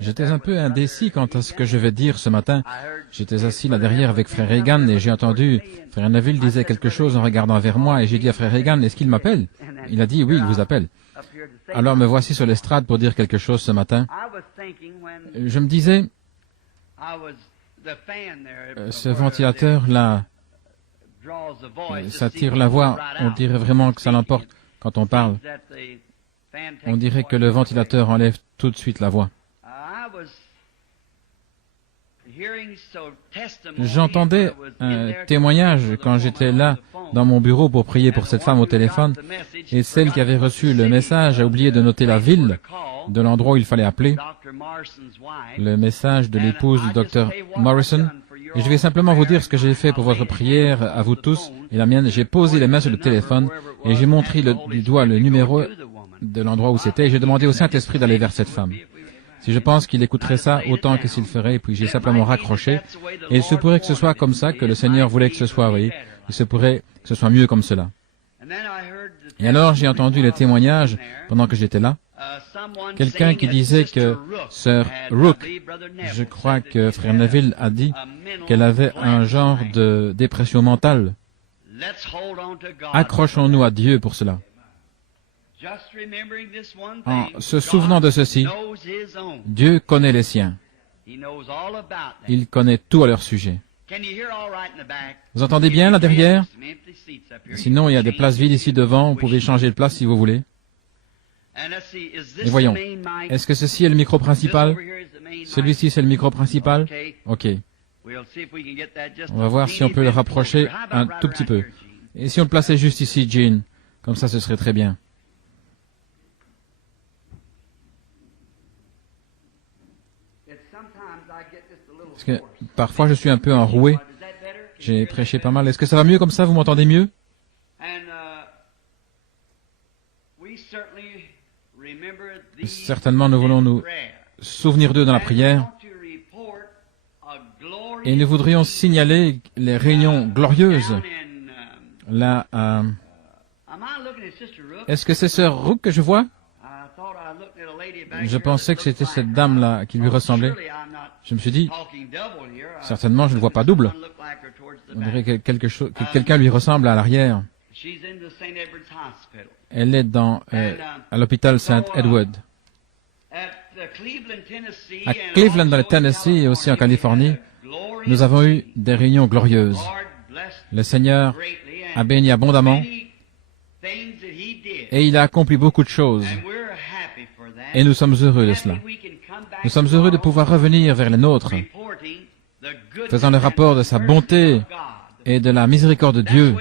J'étais un peu indécis quant à ce que je vais dire ce matin. J'étais assis là derrière avec frère Reagan et j'ai entendu frère Neville disait quelque chose en regardant vers moi et j'ai dit à frère Reagan, est-ce qu'il m'appelle? Il a dit, oui, il vous appelle. Alors me voici sur l'estrade pour dire quelque chose ce matin. Je me disais, ce ventilateur-là, ça tire la voix, on dirait vraiment que ça l'emporte quand on parle. On dirait que le ventilateur enlève tout de suite la voix. J'entendais un témoignage quand j'étais là dans mon bureau pour prier pour cette femme au téléphone, et celle qui avait reçu le message a oublié de noter la ville de l'endroit où il fallait appeler, le message de l'épouse du docteur Morrison. Et je vais simplement vous dire ce que j'ai fait pour votre prière à vous tous et la mienne. J'ai posé les mains sur le téléphone et j'ai montré du doigt le numéro de l'endroit où c'était et j'ai demandé au Saint-Esprit d'aller vers cette femme. Si je pense qu'il écouterait ça autant que s'il ferait, et puis j'ai simplement raccroché, et il se pourrait que ce soit comme ça que le Seigneur voulait que ce soit, oui. Il se pourrait que ce soit mieux comme cela. Et alors j'ai entendu le témoignage pendant que j'étais là. Quelqu'un qui disait que Sœur Rook, je crois que frère Neville a dit qu'elle avait un genre de dépression mentale. Accrochons-nous à Dieu pour cela. En se souvenant de ceci, Dieu connaît les siens. Il connaît tout à leur sujet. Vous entendez bien là derrière? Sinon, il y a des places vides ici devant. Vous pouvez changer de place si vous voulez. Et voyons, est-ce que ceci est le micro principal? Celui-ci, c'est le micro principal? Ok. On va voir si on peut le rapprocher un tout petit peu. Et si on le plaçait juste ici, Jean? Comme ça, ce serait très bien. Parce que parfois, je suis un peu enroué. J'ai prêché pas mal. Est-ce que ça va mieux comme ça? Vous m'entendez mieux? Certainement, nous voulons nous souvenir d'eux dans la prière. Et nous voudrions signaler les réunions glorieuses. Là, est-ce que c'est Sœur Rook que je vois? Je pensais que c'était cette dame-là qui lui ressemblait. Je me suis dit, certainement, je ne vois pas double. On dirait que quelqu'un lui ressemble à l'arrière. Elle est à l'hôpital Saint Edward. À Cleveland, dans le Tennessee, et aussi en Californie, nous avons eu des réunions glorieuses. Le Seigneur a béni abondamment et il a accompli beaucoup de choses. Et nous sommes heureux de cela. Nous sommes heureux de pouvoir revenir vers les nôtres, faisant le rapport de sa bonté et de la miséricorde de Dieu.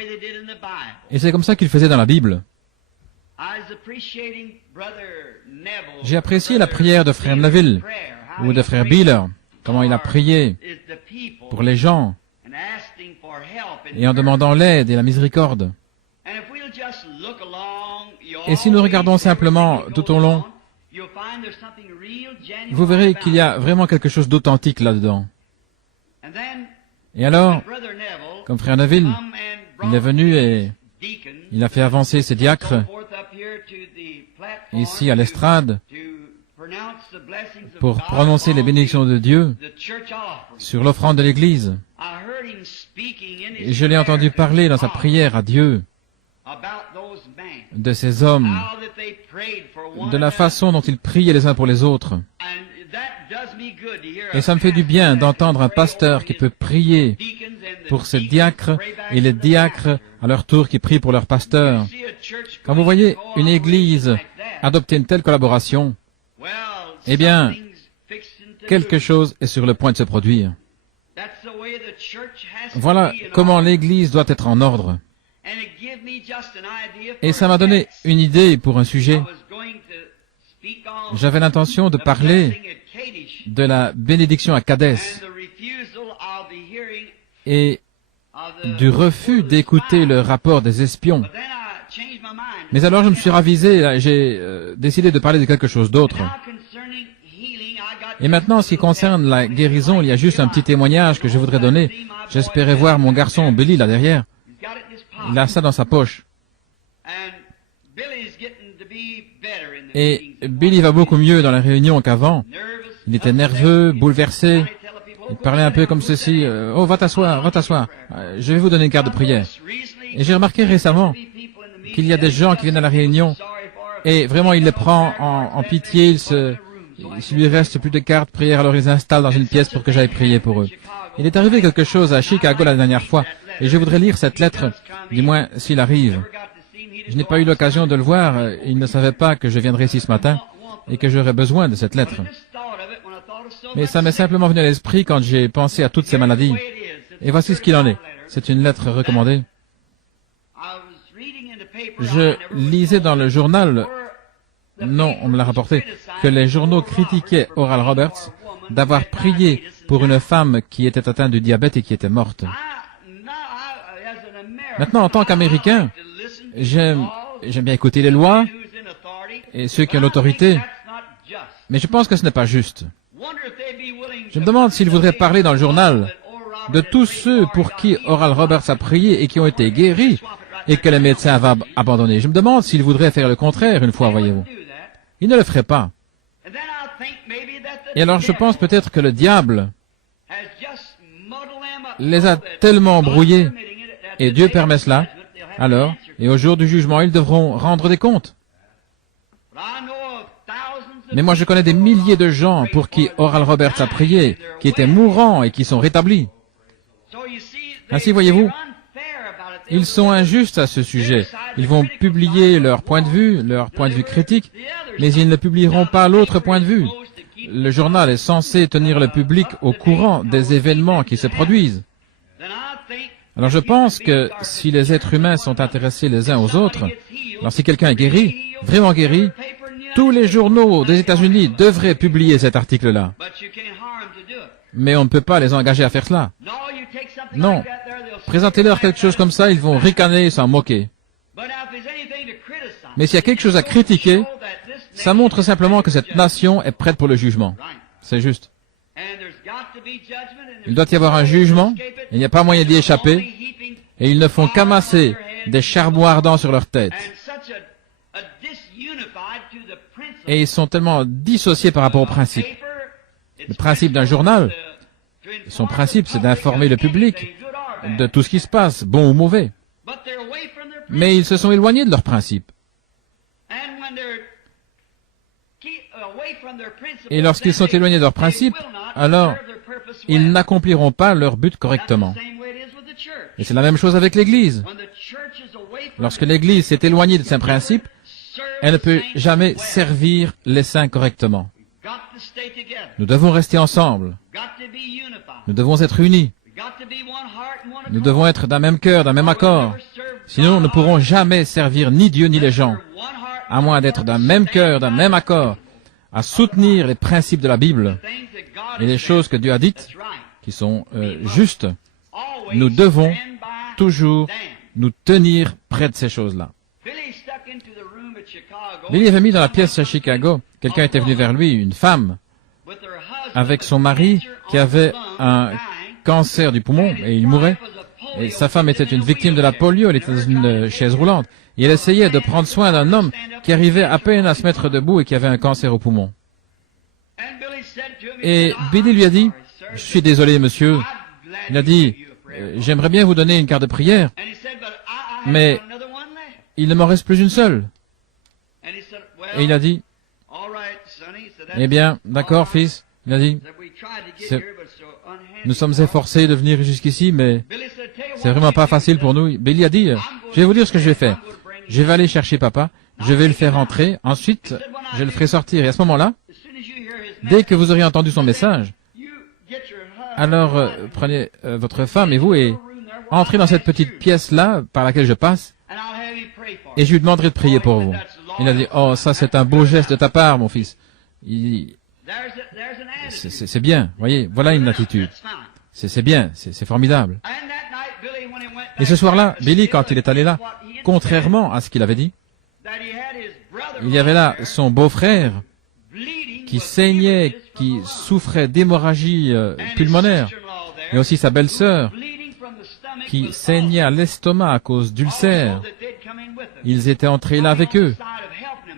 Et c'est comme ça qu'il faisait dans la Bible. J'ai apprécié la prière de frère Neville ou de frère Beeler, comment il a prié pour les gens et en demandant l'aide et la miséricorde. Et si nous regardons simplement tout au long, vous verrez qu'il y a vraiment quelque chose d'authentique là-dedans. Et alors, comme frère Neville, il est venu et il a fait avancer ses diacres ici à l'estrade pour prononcer les bénédictions de Dieu sur l'offrande de l'Église. Et je l'ai entendu parler dans sa prière à Dieu de ces hommes, de la façon dont ils priaient les uns pour les autres. Et ça me fait du bien d'entendre un pasteur qui peut prier pour ses diacres et les diacres à leur tour qui prient pour leur pasteur. Quand vous voyez une église adopter une telle collaboration, eh bien, quelque chose est sur le point de se produire. Voilà comment l'église doit être en ordre. Et ça m'a donné une idée pour un sujet. J'avais l'intention de parler de la bénédiction à Kadès et du refus d'écouter le rapport des espions. Mais alors je me suis ravisé, j'ai décidé de parler de quelque chose d'autre. Et maintenant, en ce qui concerne la guérison, il y a juste un petit témoignage que je voudrais donner. J'espérais voir mon garçon Billy là derrière. Il a ça dans sa poche. Et Billy va beaucoup mieux dans la réunion qu'avant. Il était nerveux, bouleversé. Il parlait un peu comme ceci. Oh, va t'asseoir, va t'asseoir. Je vais vous donner une carte de prière. Et j'ai remarqué récemment qu'il y a des gens qui viennent à la réunion et vraiment il les prend en pitié. S'il lui reste plus de cartes de prière, alors ils les installent dans une pièce pour que j'aille prier pour eux. Il est arrivé quelque chose à Chicago la dernière fois et je voudrais lire cette lettre, du moins s'il arrive. Je n'ai pas eu l'occasion de le voir. Il ne savait pas que je viendrais ici ce matin et que j'aurais besoin de cette lettre. Mais ça m'est simplement venu à l'esprit quand j'ai pensé à toutes ces maladies. Et voici ce qu'il en est. C'est une lettre recommandée. Je lisais dans le journal, non, on me l'a rapporté, que les journaux critiquaient Oral Roberts d'avoir prié pour une femme qui était atteinte du diabète et qui était morte. Maintenant, en tant qu'Américain, j'aime bien écouter les lois et ceux qui ont l'autorité, mais je pense que ce n'est pas juste. Je me demande s'ils voudraient parler dans le journal de tous ceux pour qui Oral Roberts a prié et qui ont été guéris et que les médecins avaient abandonné. Je me demande s'ils voudraient faire le contraire une fois, voyez-vous. Ils ne le feraient pas. Et alors je pense peut-être que le diable les a tellement brouillés, et Dieu permet cela, alors, et au jour du jugement, ils devront rendre des comptes. Mais moi je connais des milliers de gens pour qui Oral Roberts a prié, qui étaient mourants et qui sont rétablis. Ainsi, voyez-vous, ils sont injustes à ce sujet. Ils vont publier leur point de vue critique, mais ils ne publieront pas l'autre point de vue. Le journal est censé tenir le public au courant des événements qui se produisent. Alors je pense que si les êtres humains sont intéressés les uns aux autres, alors si quelqu'un est guéri, vraiment guéri, tous les journaux des États-Unis devraient publier cet article-là. Mais on ne peut pas les engager à faire cela. Non. Présentez-leur quelque chose comme ça, ils vont ricaner et s'en moquer. Mais s'il y a quelque chose à critiquer, ça montre simplement que cette nation est prête pour le jugement. C'est juste. Il doit y avoir un jugement, il n'y a pas moyen d'y échapper, et ils ne font qu'amasser des charbons ardents sur leur tête. Et ils sont tellement dissociés par rapport au principe. Le principe d'un journal, son principe, c'est d'informer le public de tout ce qui se passe, bon ou mauvais. Mais ils se sont éloignés de leur principe. Et lorsqu'ils sont éloignés de leur principe, alors ils n'accompliront pas leur but correctement. Et c'est la même chose avec l'Église. Lorsque l'Église s'est éloignée de ses principes, elle ne peut jamais servir les saints correctement. Nous devons rester ensemble. Nous devons être unis. Nous devons être d'un même cœur, d'un même accord. Sinon, nous ne pourrons jamais servir ni Dieu ni les gens, à moins d'être d'un même cœur, d'un même accord, à soutenir les principes de la Bible et les choses que Dieu a dites, qui sont justes. Nous devons toujours nous tenir près de ces choses-là. Billy avait mis dans la pièce à Chicago, quelqu'un était venu vers lui, une femme, avec son mari qui avait un cancer du poumon et il mourait. Et sa femme était une victime de la polio, elle était dans une chaise roulante. Et elle essayait de prendre soin d'un homme qui arrivait à peine à se mettre debout et qui avait un cancer au poumon. Et Billy lui a dit, « Je suis désolé, monsieur. » Il a dit, « J'aimerais bien vous donner une carte de prière, mais il ne m'en reste plus une seule. » Et il a dit, « Eh bien, d'accord, fils. » Il a dit, « Nous sommes efforcés de venir jusqu'ici, mais c'est vraiment pas facile pour nous. » Billy a dit, « Je vais vous dire ce que je vais faire. Je vais aller chercher papa, je vais le faire entrer, ensuite je le ferai sortir. Et à ce moment-là, dès que vous aurez entendu son message, alors prenez votre femme et vous et entrez dans cette petite pièce-là par laquelle je passe et je lui demanderai de prier pour vous. » Il a dit, « Oh, ça c'est un beau geste de ta part, mon fils. » C'est bien, voyez, voilà une attitude. C'est bien, c'est formidable. Et ce soir-là, Billy, quand il est allé là, contrairement à ce qu'il avait dit, il y avait là son beau-frère qui saignait, qui souffrait d'hémorragie pulmonaire, et aussi sa belle-sœur qui saignait à l'estomac à cause d'ulcères. Ils étaient entrés là avec eux.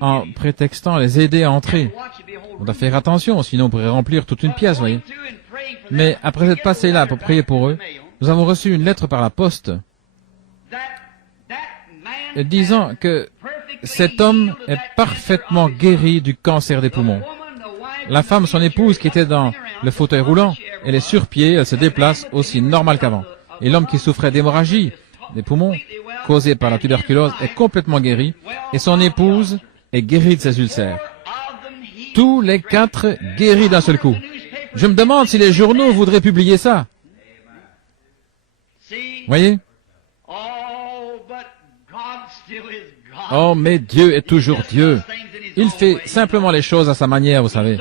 en prétextant les aider à entrer. On doit faire attention, sinon on pourrait remplir toute une pièce, voyez. Mais après être passé là pour prier pour eux, nous avons reçu une lettre par la poste disant que cet homme est parfaitement guéri du cancer des poumons. La femme, son épouse, qui était dans le fauteuil roulant, elle est sur pied, elle se déplace aussi normal qu'avant. Et l'homme qui souffrait d'hémorragie des poumons, causée par la tuberculose, est complètement guéri, et son épouse est guérie de ses ulcères. Tous les 4 guéris d'un seul coup. Je me demande si les journaux voudraient publier ça. Voyez? Oh, mais Dieu est toujours Dieu. Il fait simplement les choses à sa manière, vous savez.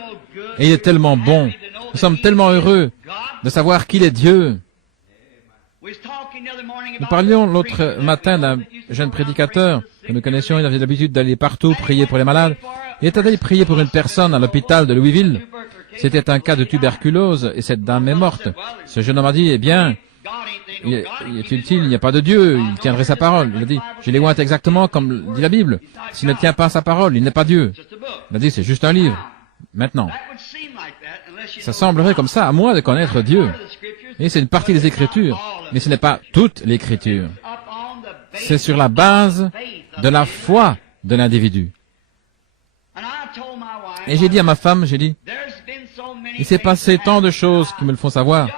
Et il est tellement bon. Nous sommes tellement heureux de savoir qu'il est Dieu. Nous parlions l'autre matin d'un jeune prédicateur que nous connaissions. Il avait l'habitude d'aller partout prier pour les malades. Il était allé prier pour une personne à l'hôpital de Louisville. C'était un cas de tuberculose et cette dame est morte. Ce jeune homme a dit, eh bien, il est utile, il n'y a pas de Dieu, il tiendrait sa parole. Il a dit, je les ointe exactement comme dit la Bible. S'il ne tient pas sa parole, il n'est pas Dieu. Il a dit, c'est juste un livre. Maintenant, ça semblerait comme ça à moi de connaître Dieu. Et c'est une partie des Écritures, mais ce n'est pas toute l'Écriture. C'est sur la base de la foi de l'individu. Et j'ai dit à ma femme, j'ai dit, il s'est passé tant de choses qui me le font savoir.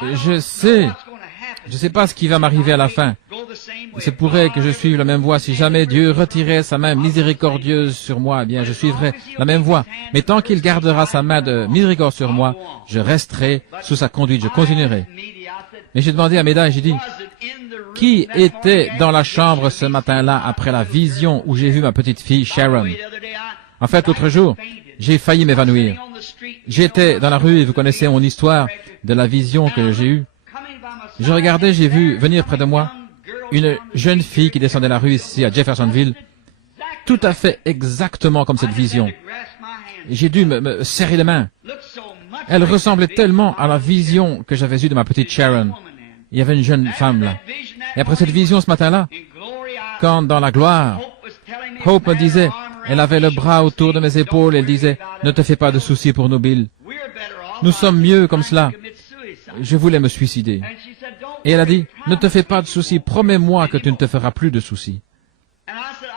Je sais pas ce qui va m'arriver à la fin. Il se pourrait que je suive la même voie. Si jamais Dieu retirait sa main miséricordieuse sur moi, eh bien, je suivrai la même voie. Mais tant qu'il gardera sa main de miséricorde sur moi, je resterai sous sa conduite, je continuerai. Mais j'ai demandé à Méda et j'ai dit, qui était dans la chambre ce matin-là après la vision où j'ai vu ma petite fille Sharon? En fait, l'autre jour, j'ai failli m'évanouir. J'étais dans la rue et vous connaissez mon histoire de la vision que j'ai eue. Je regardais, j'ai vu venir près de moi une jeune fille qui descendait la rue ici à Jeffersonville, tout à fait exactement comme cette vision. J'ai dû me serrer les mains. Elle ressemblait tellement à la vision que j'avais eue de ma petite Sharon. Il y avait une jeune femme là. Et après cette vision ce matin-là, quand dans la gloire, Hope me disait, elle avait le bras autour de mes épaules, elle disait, ne te fais pas de soucis pour nous, Bill. Nous sommes mieux comme cela. Je voulais me suicider. Et elle a dit, ne te fais pas de soucis, promets-moi que tu ne te feras plus de soucis.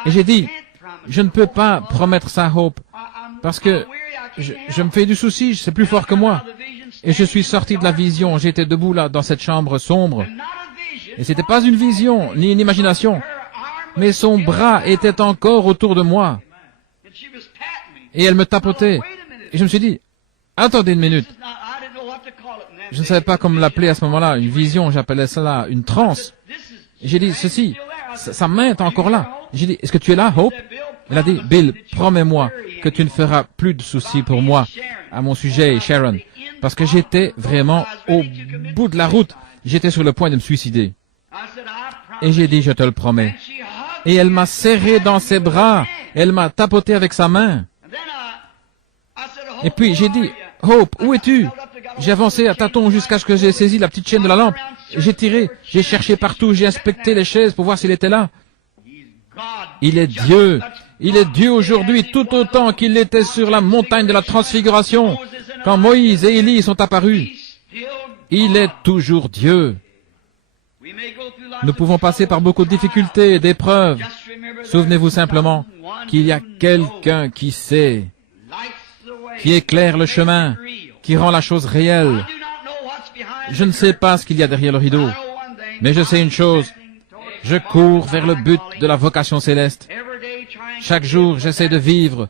Et j'ai dit, je ne peux pas promettre ça, Hope, parce que je me fais du souci, c'est plus fort que moi. Et je suis sorti de la vision, j'étais debout là, dans cette chambre sombre. Et c'était pas une vision, ni une imagination, mais son bras était encore autour de moi. Et elle me tapotait. Et je me suis dit, attendez une minute. Je ne savais pas comment l'appeler à ce moment-là, une vision, j'appelais cela une transe. Et j'ai dit, ceci, sa main est encore là. J'ai dit, est-ce que tu es là, Hope? Elle a dit, Bill, promets-moi que tu ne feras plus de soucis pour moi à mon sujet, Sharon. Parce que j'étais vraiment au bout de la route. J'étais sur le point de me suicider. Et j'ai dit, je te le promets. Et elle m'a serré dans ses bras. Elle m'a tapoté avec sa main. Et puis j'ai dit, Hope, où es-tu? J'ai avancé à tâtons jusqu'à ce que j'ai saisi la petite chaîne de la lampe. J'ai tiré, j'ai cherché partout, j'ai inspecté les chaises pour voir s'il était là. Il est Dieu. Il est Dieu aujourd'hui tout autant qu'il l'était sur la montagne de la transfiguration. Quand Moïse et Élie sont apparus, il est toujours Dieu. Nous pouvons passer par beaucoup de difficultés et d'épreuves. Souvenez-vous simplement qu'il y a quelqu'un qui sait, qui éclaire le chemin, qui rend la chose réelle. Je ne sais pas ce qu'il y a derrière le rideau, mais je sais une chose. Je cours vers le but de la vocation céleste. Chaque jour, j'essaie de vivre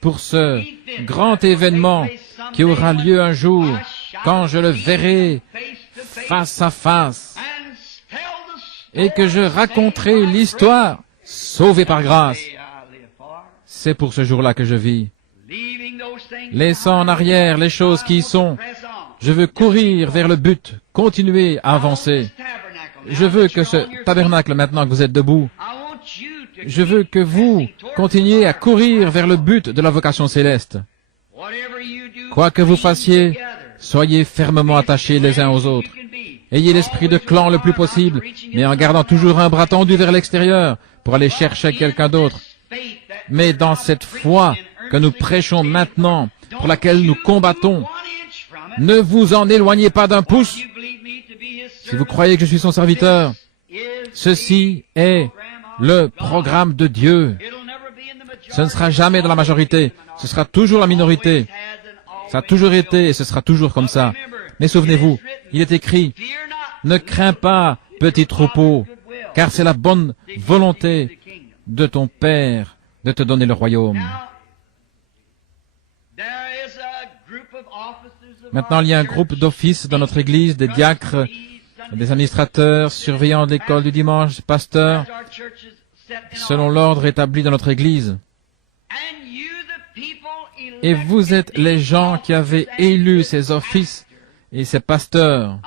pour ce grand événement qui aura lieu un jour, quand je le verrai face à face, et que je raconterai l'histoire sauvée par grâce. C'est pour ce jour-là que je vis. Laissant en arrière les choses qui y sont, je veux courir vers le but, continuer à avancer. Je veux que ce tabernacle, maintenant que vous êtes debout, je veux que vous continuiez à courir vers le but de la vocation céleste. Quoi que vous fassiez, soyez fermement attachés les uns aux autres. Ayez l'esprit de clan le plus possible, mais en gardant toujours un bras tendu vers l'extérieur pour aller chercher quelqu'un d'autre. Mais dans cette foi que nous prêchons maintenant, pour laquelle nous combattons, ne vous en éloignez pas d'un pouce. Si vous croyez que je suis son serviteur, ceci est le programme de Dieu. Ce ne sera jamais dans la majorité, ce sera toujours la minorité. Ça a toujours été et ce sera toujours comme ça. Mais souvenez-vous, il est écrit, ne crains pas, petit troupeau, car c'est la bonne volonté de ton Père de te donner le royaume. Maintenant, il y a un groupe d'offices dans notre Église, des diacres, des administrateurs, surveillants de l'école du dimanche, pasteurs, selon l'ordre établi dans notre Église. Et vous êtes les gens qui avez élu ces offices et ces pasteurs.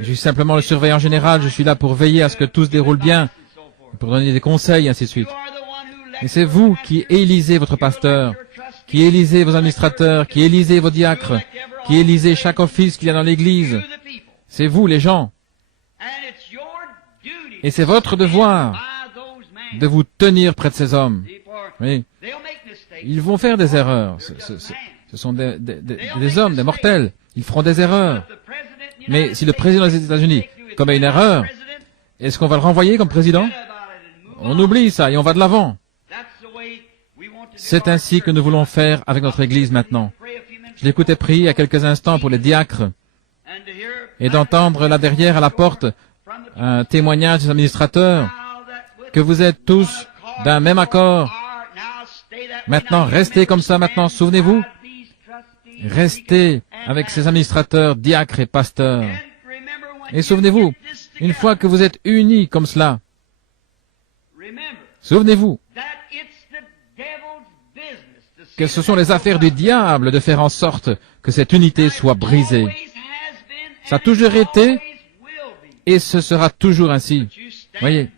Je suis simplement le surveillant général, je suis là pour veiller à ce que tout se déroule bien, pour donner des conseils, ainsi de suite. Et c'est vous qui élisez votre pasteur, qui élisez vos administrateurs, qui élisez vos diacres, qui élisez chaque office qu'il y a dans l'Église. C'est vous, les gens. Et c'est votre devoir de vous tenir près de ces hommes. Oui. Ils vont faire des erreurs. Ce sont des hommes, des mortels. Ils feront des erreurs. Mais si le président des États-Unis commet une erreur, est-ce qu'on va le renvoyer comme président? On oublie ça et on va de l'avant. C'est ainsi que nous voulons faire avec notre Église maintenant. Je l'écoutais prier il y a quelques instants pour les diacres et d'entendre là derrière à la porte un témoignage des administrateurs que vous êtes tous d'un même accord. Maintenant, restez comme ça maintenant, souvenez-vous. Restez avec ces administrateurs, diacres et pasteurs. Et souvenez-vous, une fois que vous êtes unis comme cela, souvenez-vous que ce sont les affaires du diable de faire en sorte que cette unité soit brisée. Ça a toujours été et ce sera toujours ainsi. Voyez.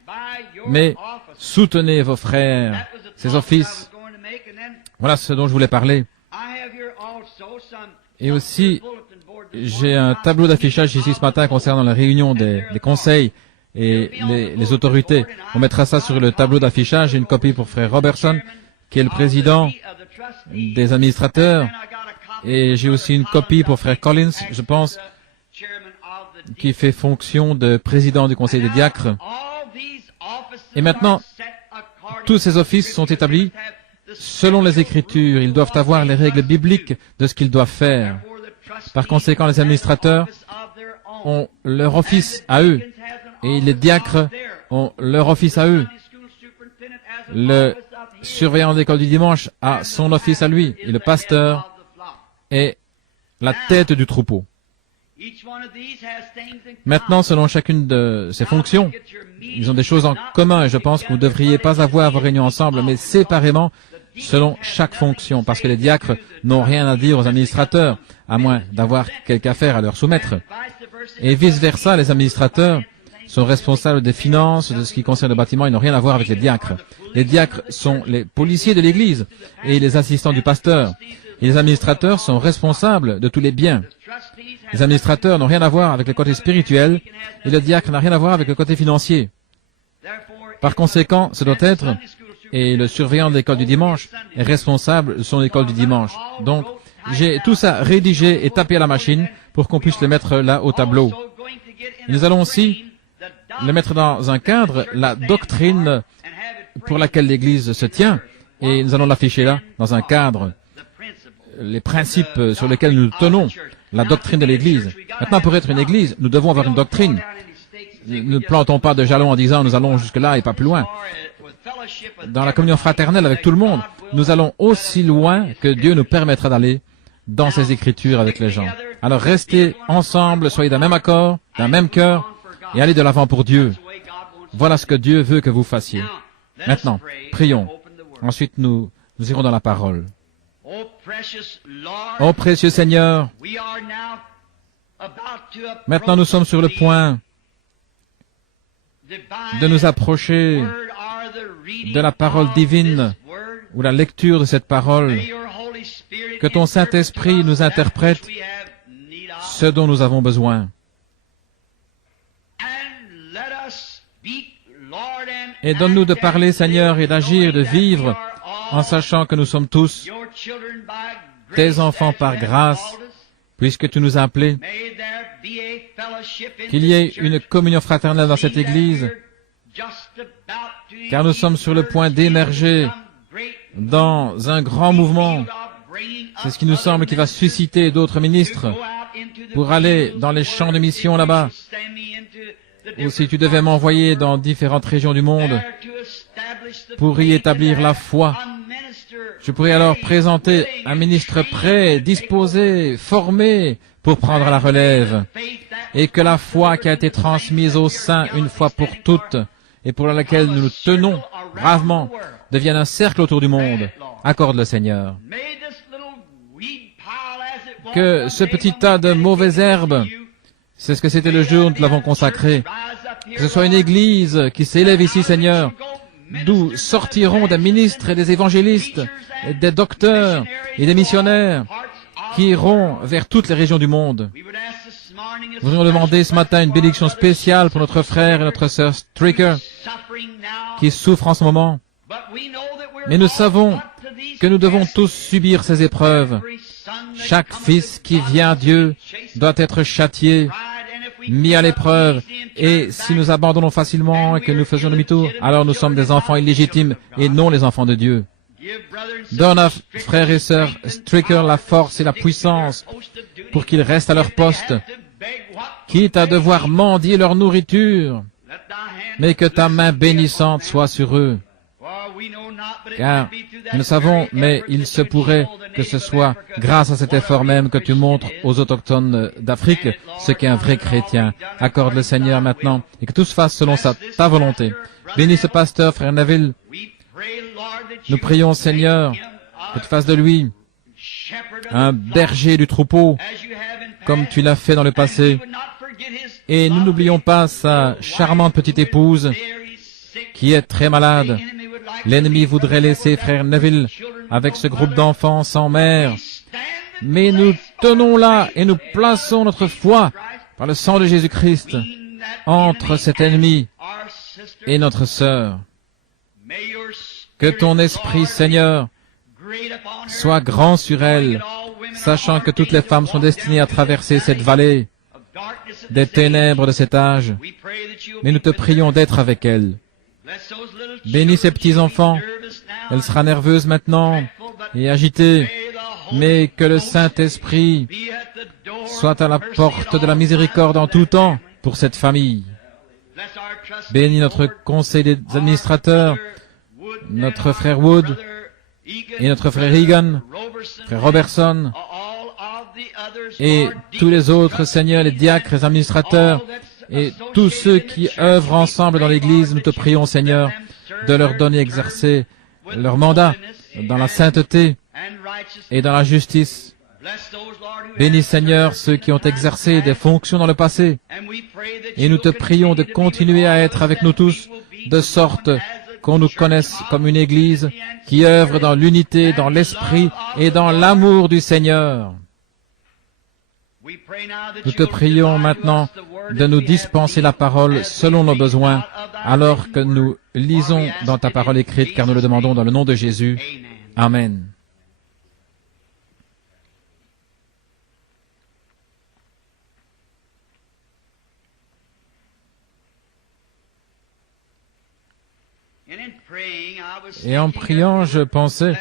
Mais soutenez vos frères, ces offices. Voilà ce dont je voulais parler. Et aussi, j'ai un tableau d'affichage ici ce matin concernant la réunion des conseils et les autorités. On mettra ça sur le tableau d'affichage. J'ai une copie pour frère Robertson, qui est le président des administrateurs. Et j'ai aussi une copie pour frère Collins, je pense, qui fait fonction de président du conseil des diacres. Et maintenant, tous ces offices sont établis selon les Écritures. Ils doivent avoir les règles bibliques de ce qu'ils doivent faire. Par conséquent, les administrateurs ont leur office à eux et les diacres ont leur office à eux. Le surveillant de l'école du dimanche a son office à lui et le pasteur est la tête du troupeau. Maintenant, selon chacune de ces fonctions, ils ont des choses en commun et je pense que vous ne devriez pas avoir vos réunions ensemble, mais séparément selon chaque fonction, parce que les diacres n'ont rien à dire aux administrateurs, à moins d'avoir quelque affaire à leur soumettre. Et vice-versa, les administrateurs sont responsables des finances, de ce qui concerne le bâtiment, ils n'ont rien à voir avec les diacres. Les diacres sont les policiers de l'Église et les assistants du pasteur. Et les administrateurs sont responsables de tous les biens. Les administrateurs n'ont rien à voir avec le côté spirituel et le diacre n'a rien à voir avec le côté financier. Par conséquent, ce doit être, et le surveillant de l'école du dimanche est responsable de son école du dimanche. Donc, j'ai tout ça rédigé et tapé à la machine pour qu'on puisse le mettre là au tableau. Et nous allons aussi le mettre dans un cadre, la doctrine pour laquelle l'Église se tient, et nous allons l'afficher là, dans un cadre, les principes sur lesquels nous tenons, la doctrine de l'Église. Maintenant, pour être une Église, nous devons avoir une doctrine. Ne plantons pas de jalons en disant nous allons jusque-là et pas plus loin. Dans la communion fraternelle avec tout le monde, nous allons aussi loin que Dieu nous permettra d'aller dans ses Écritures avec les gens. Alors restez ensemble, soyez d'un même accord, d'un même cœur, et allez de l'avant pour Dieu. Voilà ce que Dieu veut que vous fassiez. Maintenant, prions. Ensuite, nous irons dans la parole. Ô précieux Seigneur, maintenant nous sommes sur le point de nous approcher de la parole divine ou la lecture de cette parole. Que ton Saint-Esprit nous interprète ce dont nous avons besoin. Et donne-nous de parler, Seigneur, et d'agir, de vivre, en sachant que nous sommes tous tes enfants par grâce, puisque tu nous as appelés. Qu'il y ait une communion fraternelle dans cette Église, car nous sommes sur le point d'émerger dans un grand mouvement. C'est ce qui nous semble qui va susciter d'autres ministres pour aller dans les champs de mission là-bas. Ou si tu devais m'envoyer dans différentes régions du monde pour y établir la foi, je pourrais alors présenter un ministre prêt, disposé, formé pour prendre la relève, et que la foi qui a été transmise aux saints une fois pour toutes et pour laquelle nous nous tenons bravement devienne un cercle autour du monde. Accorde le Seigneur. Que ce petit tas de mauvaises herbes, c'est ce que c'était le jour où nous l'avons consacré, que ce soit une église qui s'élève ici, Seigneur, d'où sortiront des ministres et des évangélistes, et des docteurs et des missionnaires qui iront vers toutes les régions du monde. Nous voudrions demander ce matin une bénédiction spéciale pour notre frère et notre sœur Stricker qui souffrent en ce moment. Mais nous savons que nous devons tous subir ces épreuves. Chaque fils qui vient à Dieu doit être châtié, mis à l'épreuve, et si nous abandonnons facilement et que nous faisons demi-tour, alors nous sommes des enfants illégitimes et non les enfants de Dieu. Donne à frères et sœurs Stricker la force et la puissance pour qu'ils restent à leur poste, quitte à devoir mendier leur nourriture, mais que ta main bénissante soit sur eux. Car nous savons, mais il se pourrait que ce soit grâce à cet effort même que tu montres aux autochtones d'Afrique ce qu'est un vrai chrétien. Accorde le Seigneur maintenant et que tout se fasse selon ta volonté. Bénis ce pasteur, frère Neville. Nous prions, Seigneur, que tu fasses de lui un berger du troupeau, comme tu l'as fait dans le passé. Et nous n'oublions pas sa charmante petite épouse, qui est très malade. L'ennemi voudrait laisser frère Neville avec ce groupe d'enfants sans mère. Mais nous tenons là et nous plaçons notre foi par le sang de Jésus-Christ entre cet ennemi et notre sœur. Que ton esprit, Seigneur, soit grand sur elle, sachant que toutes les femmes sont destinées à traverser cette vallée des ténèbres de cet âge. Mais nous te prions d'être avec elle. Bénis ces petits-enfants. Elle sera nerveuse maintenant et agitée, mais que le Saint-Esprit soit à la porte de la miséricorde en tout temps pour cette famille. Bénis notre conseil des administrateurs, notre frère Wood et notre frère Egan, frère Robertson, et tous les autres, Seigneur, les diacres, les administrateurs, et tous ceux qui œuvrent ensemble dans l'Église. Nous te prions, Seigneur, de leur donner exercer leur mandat dans la sainteté et dans la justice. Bénis, Seigneur, ceux qui ont exercé des fonctions dans le passé. Et nous te prions de continuer à être avec nous tous, de sorte qu'on nous connaisse comme une Église qui œuvre dans l'unité, dans l'esprit et dans l'amour du Seigneur. Nous te prions maintenant de nous dispenser la parole selon nos besoins, alors que nous lisons dans ta parole écrite, car nous le demandons dans le nom de Jésus. Amen. Et en priant, je pensais,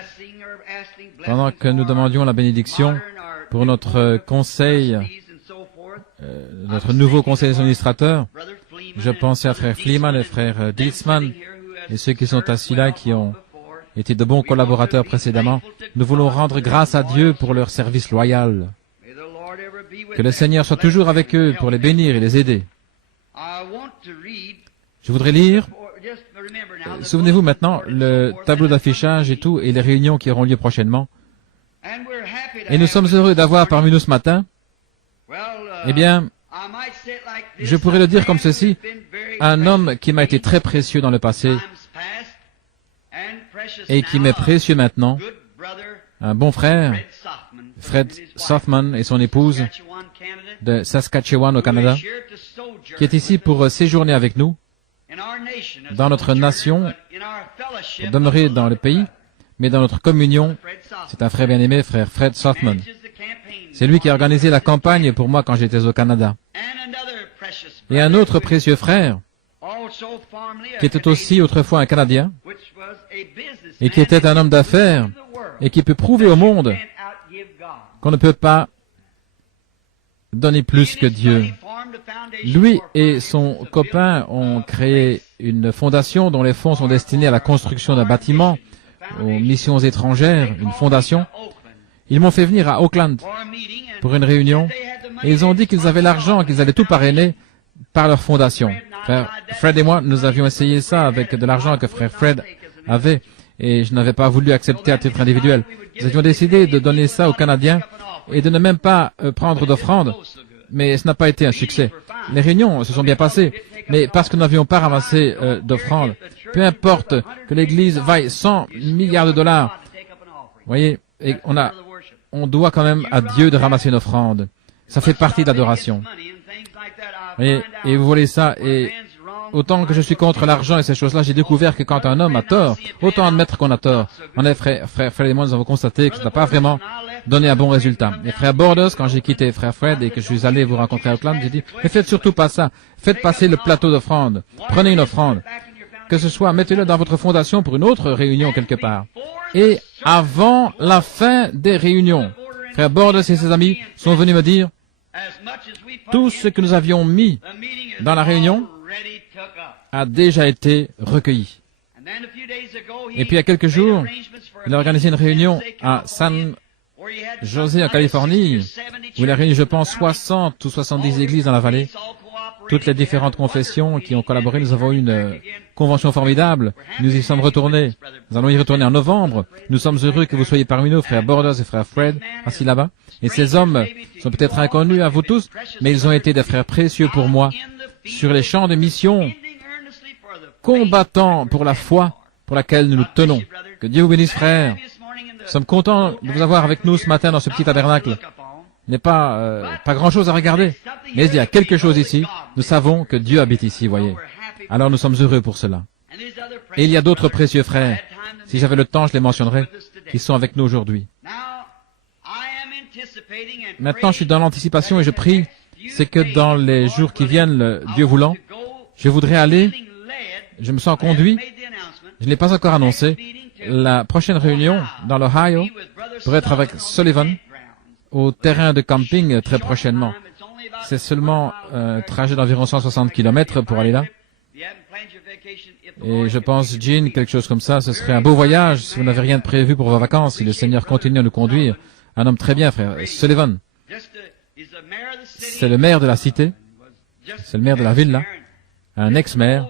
pendant que nous demandions la bénédiction pour notre conseil, notre nouveau conseil des administrateurs, je pensais à frère Fleeman et frère Dilsman et ceux qui sont assis là, qui ont été de bons collaborateurs précédemment. Nous voulons rendre grâce à Dieu pour leur service loyal. Que le Seigneur soit toujours avec eux pour les bénir et les aider. Je voudrais lire, souvenez-vous maintenant, le tableau d'affichage et tout, et les réunions qui auront lieu prochainement. Et nous sommes heureux d'avoir parmi nous ce matin, eh bien, je pourrais le dire comme ceci, un homme qui m'a été très précieux dans le passé et qui m'est précieux maintenant, un bon frère, Fred Softman et son épouse de Saskatchewan au Canada, qui est ici pour séjourner avec nous. dans notre nation, pour demeurer dans le pays, mais dans notre communion, c'est un frère bien-aimé, frère Fred Sothman. C'est lui qui a organisé la campagne pour moi quand j'étais au Canada. Et un autre précieux frère, qui était aussi autrefois un Canadien, et qui était un homme d'affaires, et qui peut prouver au monde qu'on ne peut pas donner plus que Dieu. Lui et son copain ont créé une fondation dont les fonds sont destinés à la construction d'un bâtiment, aux missions étrangères, une fondation. Ils m'ont fait venir à Oakland pour une réunion, et ils ont dit qu'ils avaient l'argent, qu'ils allaient tout parrainer par leur fondation. Frère Fred et moi, nous avions essayé ça avec de l'argent que frère Fred avait, et je n'avais pas voulu accepter à titre individuel. Nous avions décidé de donner ça aux Canadiens et de ne même pas prendre d'offrande, mais ce n'a pas été un succès. Les réunions se sont bien passées, mais parce que nous n'avions pas ramassé d'offrande, peu importe que l'Église vaille 100 milliards de dollars, vous voyez, et on doit quand même à Dieu de ramasser une offrande. Ça fait partie de l'adoration. Et vous voyez ça, et autant que je suis contre l'argent et ces choses-là, j'ai découvert que quand un homme a tort, autant admettre qu'on a tort. En effet, frère Fred et moi, nous avons constaté que ça n'a pas vraiment donné un bon résultat. Et frère Borders, quand j'ai quitté frère Fred et que je suis allé vous rencontrer à Oakland, j'ai dit, mais faites surtout pas ça. Faites passer le plateau d'offrande. Prenez une offrande. Que ce soit, mettez-le dans votre fondation pour une autre réunion quelque part. Et avant la fin des réunions, frère Borders et ses amis sont venus me dire, tout ce que nous avions mis dans la réunion a déjà été recueilli. Et puis il y a quelques jours, il a organisé une réunion à San José en Californie, où il a réuni, je pense, 60 ou 70 églises dans la vallée. Toutes les différentes confessions qui ont collaboré, nous avons eu une convention formidable. Nous y sommes retournés. Nous allons y retourner en novembre. Nous sommes heureux que vous soyez parmi nous, frère Borders et frère Fred, assis là-bas. Et ces hommes sont peut-être inconnus à vous tous, mais ils ont été des frères précieux pour moi sur les champs de mission, combattant pour la foi pour laquelle nous nous tenons. Que Dieu vous bénisse, frère. Nous sommes contents de vous avoir avec nous ce matin dans ce petit tabernacle. Il n'est pas grand-chose à regarder, mais il y a quelque chose ici. Nous savons que Dieu habite ici, voyez. Alors nous sommes heureux pour cela. Et il y a d'autres précieux frères, si j'avais le temps, je les mentionnerais, qui sont avec nous aujourd'hui. Maintenant, je suis dans l'anticipation et je prie, c'est que dans les jours qui viennent, Dieu voulant, je voudrais aller, je me sens conduit, je ne l'ai pas encore annoncé, la prochaine réunion dans l'Ohio pourrait être avec Sullivan au terrain de camping très prochainement. C'est seulement un trajet d'environ 160 km pour aller là. Et je pense, Jean, quelque chose comme ça, ce serait un beau voyage si vous n'avez rien de prévu pour vos vacances, si le Seigneur continue à nous conduire. Un homme très bien, frère. Sullivan, c'est le maire de la cité, c'est le maire de la ville, là, un ex-maire.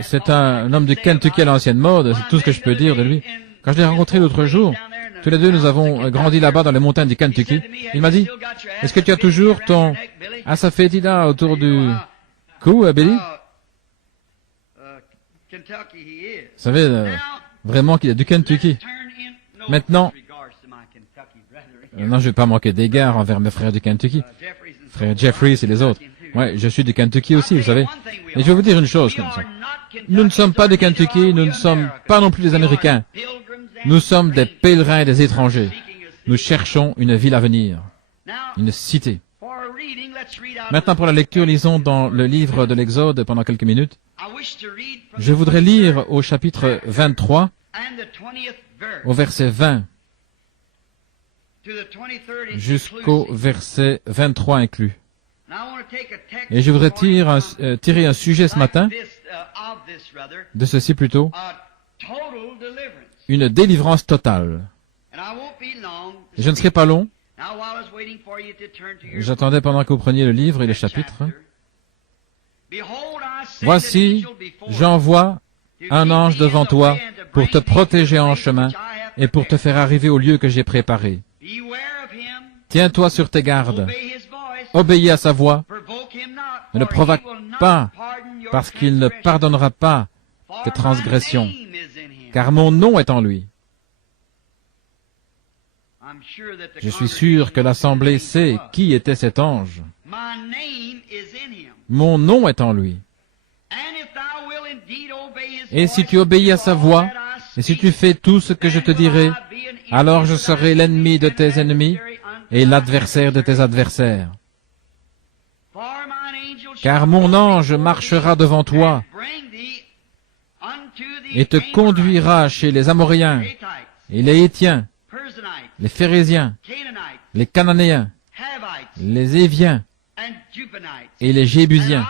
C'est un homme du Kentucky à l'ancienne mode, c'est tout ce que je peux dire de lui. Quand je l'ai rencontré l'autre jour, tous les deux, nous avons grandi là-bas dans les montagnes du Kentucky. Il m'a dit, est-ce que tu as toujours ton asafétida autour du cou, Billy? Vous savez, vraiment qu'il y a du Kentucky. Maintenant, non, je ne vais pas manquer d'égard envers mes frères du Kentucky. Frère Jeffries et les autres. Ouais, je suis du Kentucky aussi, vous savez. Et je vais vous dire une chose comme ça. Nous ne sommes pas du Kentucky, nous ne sommes pas non plus des Américains. Nous sommes des pèlerins et des étrangers. Nous cherchons une ville à venir, une cité. Maintenant, pour la lecture, lisons dans le livre de l'Exode pendant quelques minutes. Je voudrais lire au chapitre 23, au verset 20, jusqu'au verset 23 inclus. Et je voudrais tirer un sujet ce matin, de ceci plutôt, une délivrance totale. Je ne serai pas long. J'attendais pendant que vous preniez le livre et les chapitres. Voici, j'envoie un ange devant toi pour te protéger en chemin et pour te faire arriver au lieu que j'ai préparé. Tiens-toi sur tes gardes. Obéis à sa voix. Ne le provoque pas, parce qu'il ne pardonnera pas tes transgressions, car mon nom est en lui. Je suis sûr que l'Assemblée sait qui était cet ange. Mon nom est en lui. Et si tu obéis à sa voix, et si tu fais tout ce que je te dirai, alors je serai l'ennemi de tes ennemis et l'adversaire de tes adversaires. Car mon ange marchera devant toi et te conduira chez les Amoréens et les Hétiens, les Phérésiens, les Cananéens, les Éviens et les Jébusiens,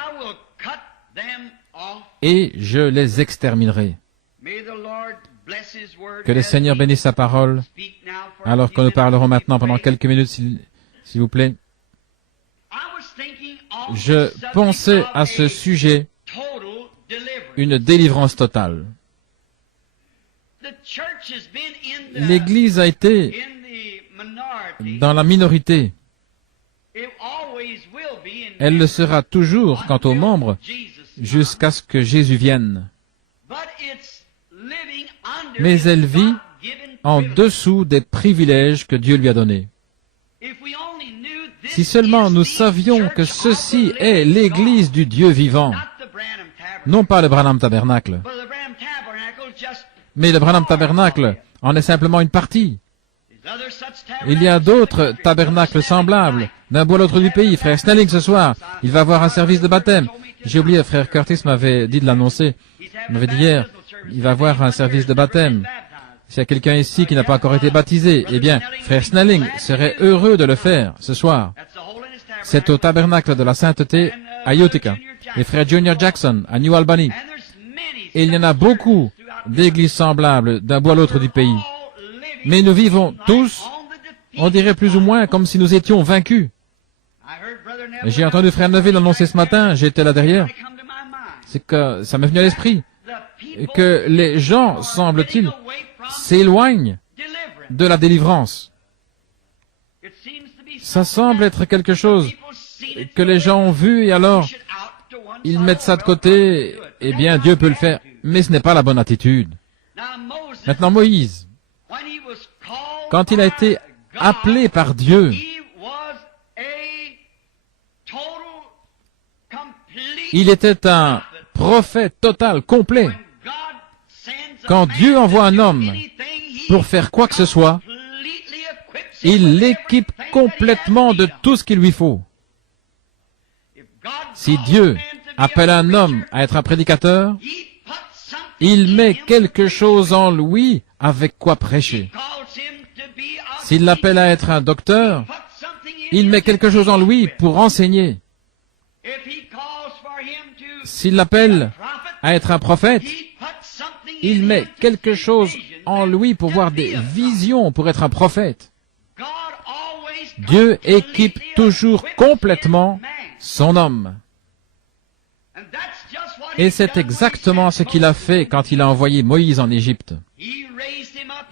et je les exterminerai. Que le Seigneur bénisse sa parole, alors que nous parlerons maintenant pendant quelques minutes, s'il vous plaît. Je pensais à ce sujet, une délivrance totale. L'Église a été dans la minorité. Elle le sera toujours quant aux membres, jusqu'à ce que Jésus vienne. Mais elle vit en dessous des privilèges que Dieu lui a donnés. Si seulement nous savions que ceci est l'Église du Dieu vivant, non pas le Branham Tabernacle, mais le Branham Tabernacle en est simplement une partie. Il y a d'autres tabernacles semblables, d'un bout à l'autre du pays. Frère Snelling, ce soir, il va avoir un service de baptême. J'ai oublié, frère Curtis m'avait dit de l'annoncer. Il m'avait dit hier, il va avoir un service de baptême. S'il y a quelqu'un ici qui n'a pas encore été baptisé, eh bien, frère Snelling serait heureux de le faire ce soir. C'est au tabernacle de la sainteté à Utica. Et frère Junior Jackson à New Albany. Et il y en a beaucoup d'églises semblables d'un bout à l'autre du pays. Mais nous vivons tous, on dirait plus ou moins comme si nous étions vaincus. J'ai entendu frère Neville annoncer ce matin, j'étais là derrière, c'est que ça m'est venu à l'esprit, que les gens, semble-t-il, s'éloignent de la délivrance. Ça semble être quelque chose que les gens ont vu et alors ils mettent ça de côté, eh bien Dieu peut le faire, mais ce n'est pas la bonne attitude. Maintenant Moïse, quand il a été appelé par Dieu, il était un prophète total, complet. Quand Dieu envoie un homme pour faire quoi que ce soit, il l'équipe complètement de tout ce qu'il lui faut. Si Dieu appelle un homme à être un prédicateur, il met quelque chose en lui avec quoi prêcher. S'il l'appelle à être un docteur, il met quelque chose en lui pour enseigner. S'il l'appelle à être un prophète, il met quelque chose en lui pour voir des visions, pour être un prophète. Dieu équipe toujours complètement son homme. Et c'est exactement ce qu'il a fait quand il a envoyé Moïse en Égypte.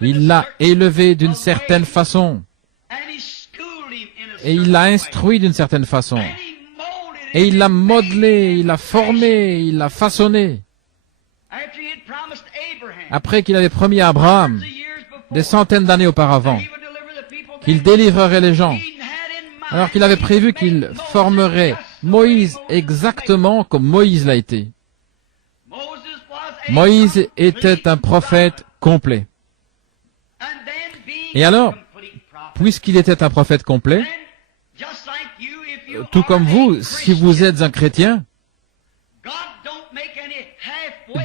Il l'a élevé d'une certaine façon. Et il l'a instruit d'une certaine façon. Et il l'a modelé, il l'a formé, il l'a façonné. Après qu'il avait promis à Abraham, des centaines d'années auparavant, qu'il délivrerait les gens, alors qu'il avait prévu qu'il formerait Moïse exactement comme Moïse l'a été. Moïse était un prophète complet. Et alors, puisqu'il était un prophète complet, tout comme vous, si vous êtes un chrétien,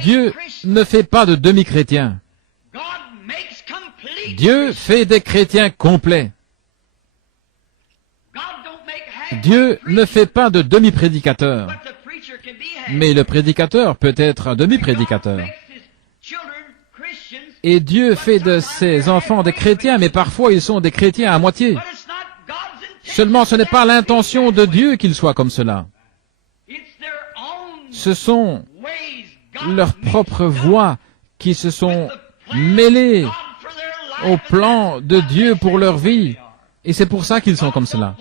Dieu ne fait pas de demi-chrétiens. Dieu fait des chrétiens complets. Dieu ne fait pas de demi-prédicateurs. Mais le prédicateur peut être un demi-prédicateur. Et Dieu fait de ses enfants des chrétiens, mais parfois ils sont des chrétiens à moitié. Seulement ce n'est pas l'intention de Dieu qu'ils soient comme cela. Ce sont leurs propres voies qui se sont mêlées au plan de Dieu pour leur vie. Et c'est pour ça qu'ils sont comme cela.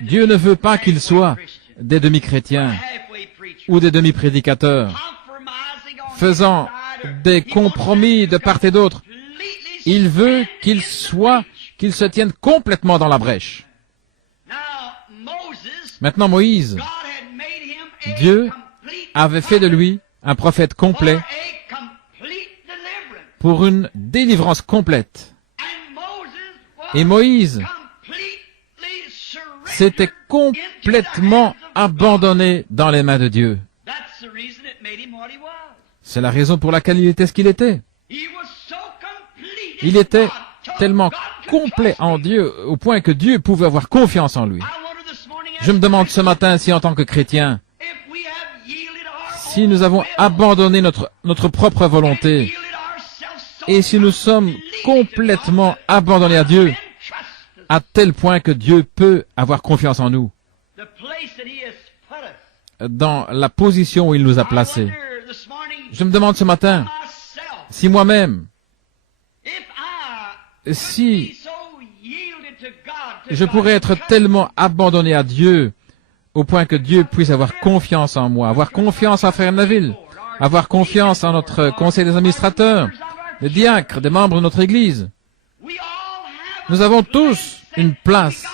Dieu ne veut pas qu'ils soient des demi-chrétiens ou des demi-prédicateurs, faisant des compromis de part et d'autre. Il veut qu'ils se tiennent complètement dans la brèche. Maintenant Moïse, Dieu avait fait de lui un prophète complet pour une délivrance complète. Et Moïse s'était complètement abandonné dans les mains de Dieu. C'est la raison pour laquelle il était ce qu'il était. Il était tellement complet en Dieu au point que Dieu pouvait avoir confiance en lui. Je me demande ce matin si en tant que chrétien, si nous avons abandonné notre propre volonté et si nous sommes complètement abandonnés à Dieu, à tel point que Dieu peut avoir confiance en nous, dans la position où il nous a placés. Je me demande ce matin, si moi-même, si je pourrais être tellement abandonné à Dieu, au point que Dieu puisse avoir confiance en moi, avoir confiance en Frère Neville, avoir confiance en notre conseil des administrateurs, des diacres, des membres de notre Église. Nous avons tous une place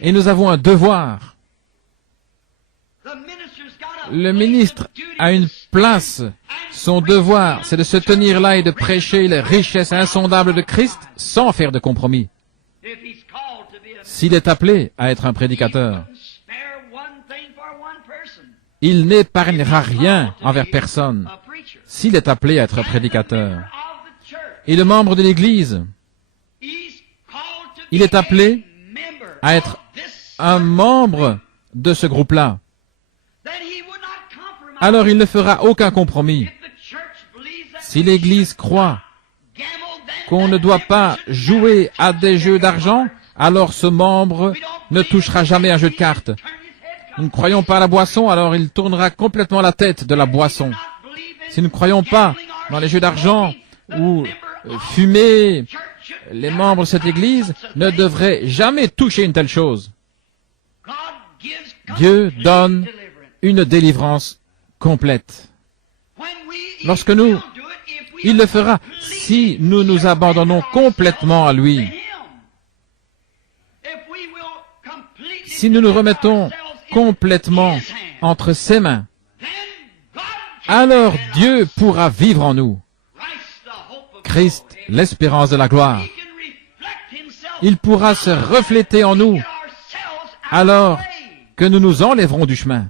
et nous avons un devoir. Le ministre a une place. Son devoir, c'est de se tenir là et de prêcher les richesses insondables de Christ sans faire de compromis. S'il est appelé à être un prédicateur, il n'épargnera rien envers personne s'il est appelé à être un prédicateur. Et le membre de l'Église, il est appelé à être un membre de ce groupe-là. Alors il ne fera aucun compromis. Si l'Église croit qu'on ne doit pas jouer à des jeux d'argent, alors ce membre ne touchera jamais un jeu de cartes. Nous ne croyons pas à la boisson, alors il tournera complètement la tête de la boisson. Si nous ne croyons pas dans les jeux d'argent ou fumer, les membres de cette Église ne devraient jamais toucher une telle chose. Dieu donne une délivrance complète. Lorsque il le fera si nous nous abandonnons complètement à lui. Si nous nous remettons complètement entre ses mains, alors Dieu pourra vivre en nous. Christ, l'espérance de la gloire. Il pourra se refléter en nous alors que nous nous enlèverons du chemin.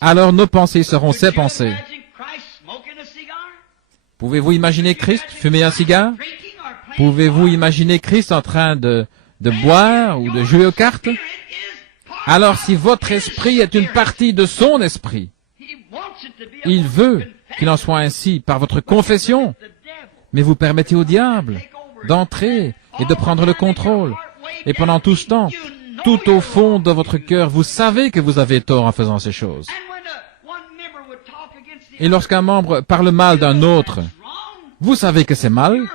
Alors nos pensées seront ses pensées. Pouvez-vous imaginer Christ fumer un cigare? Pouvez-vous imaginer Christ en train de boire ou de jouer aux cartes? Alors si votre esprit est une partie de son esprit, il veut qu'il en soit ainsi par votre confession, mais vous permettez au diable d'entrer et de prendre le contrôle. Et pendant tout ce temps, tout au fond de votre cœur, vous savez que vous avez tort en faisant ces choses. Et lorsqu'un membre parle mal d'un autre, vous savez que c'est mal.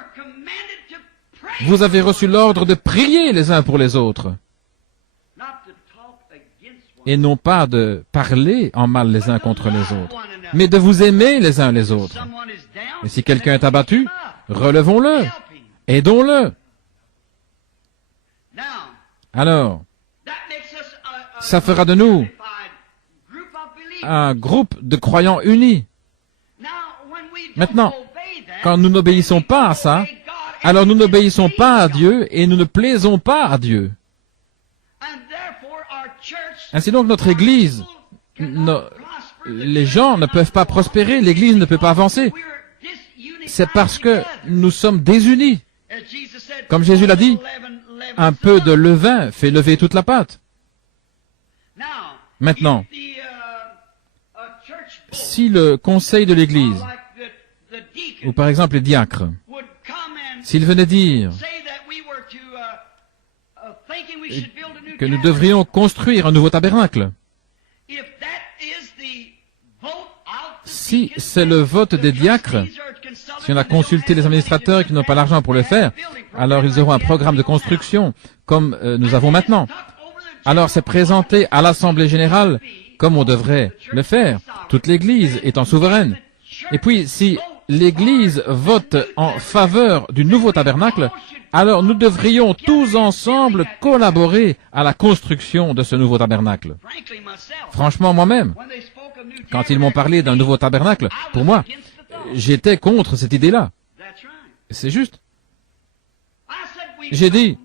Vous avez reçu l'ordre de prier les uns pour les autres. Et non pas de parler en mal les uns contre les autres, mais de vous aimer les uns les autres. Et si quelqu'un est abattu, relevons-le, aidons-le. Alors, ça fera de nous un groupe de croyants unis. Maintenant, quand nous n'obéissons pas à ça, alors nous n'obéissons pas à Dieu et nous ne plaisons pas à Dieu. Ainsi donc notre Église, les gens ne peuvent pas prospérer, l'Église ne peut pas avancer. C'est parce que nous sommes désunis. Comme Jésus l'a dit, un peu de levain fait lever toute la pâte. Maintenant, si le conseil de l'Église, ou par exemple les diacres, s'ils venaient dire que nous devrions construire un nouveau tabernacle, si c'est le vote des diacres, si on a consulté les administrateurs qui n'ont pas l'argent pour le faire, alors ils auront un programme de construction comme nous avons maintenant. Alors c'est présenté à l'Assemblée générale comme on devrait le faire, toute l'Église étant souveraine. Et puis si l'Église vote en faveur du nouveau tabernacle, alors nous devrions tous ensemble collaborer à la construction de ce nouveau tabernacle. Franchement, moi-même, quand ils m'ont parlé d'un nouveau tabernacle, pour moi, j'étais contre cette idée-là. C'est juste. J'ai dit,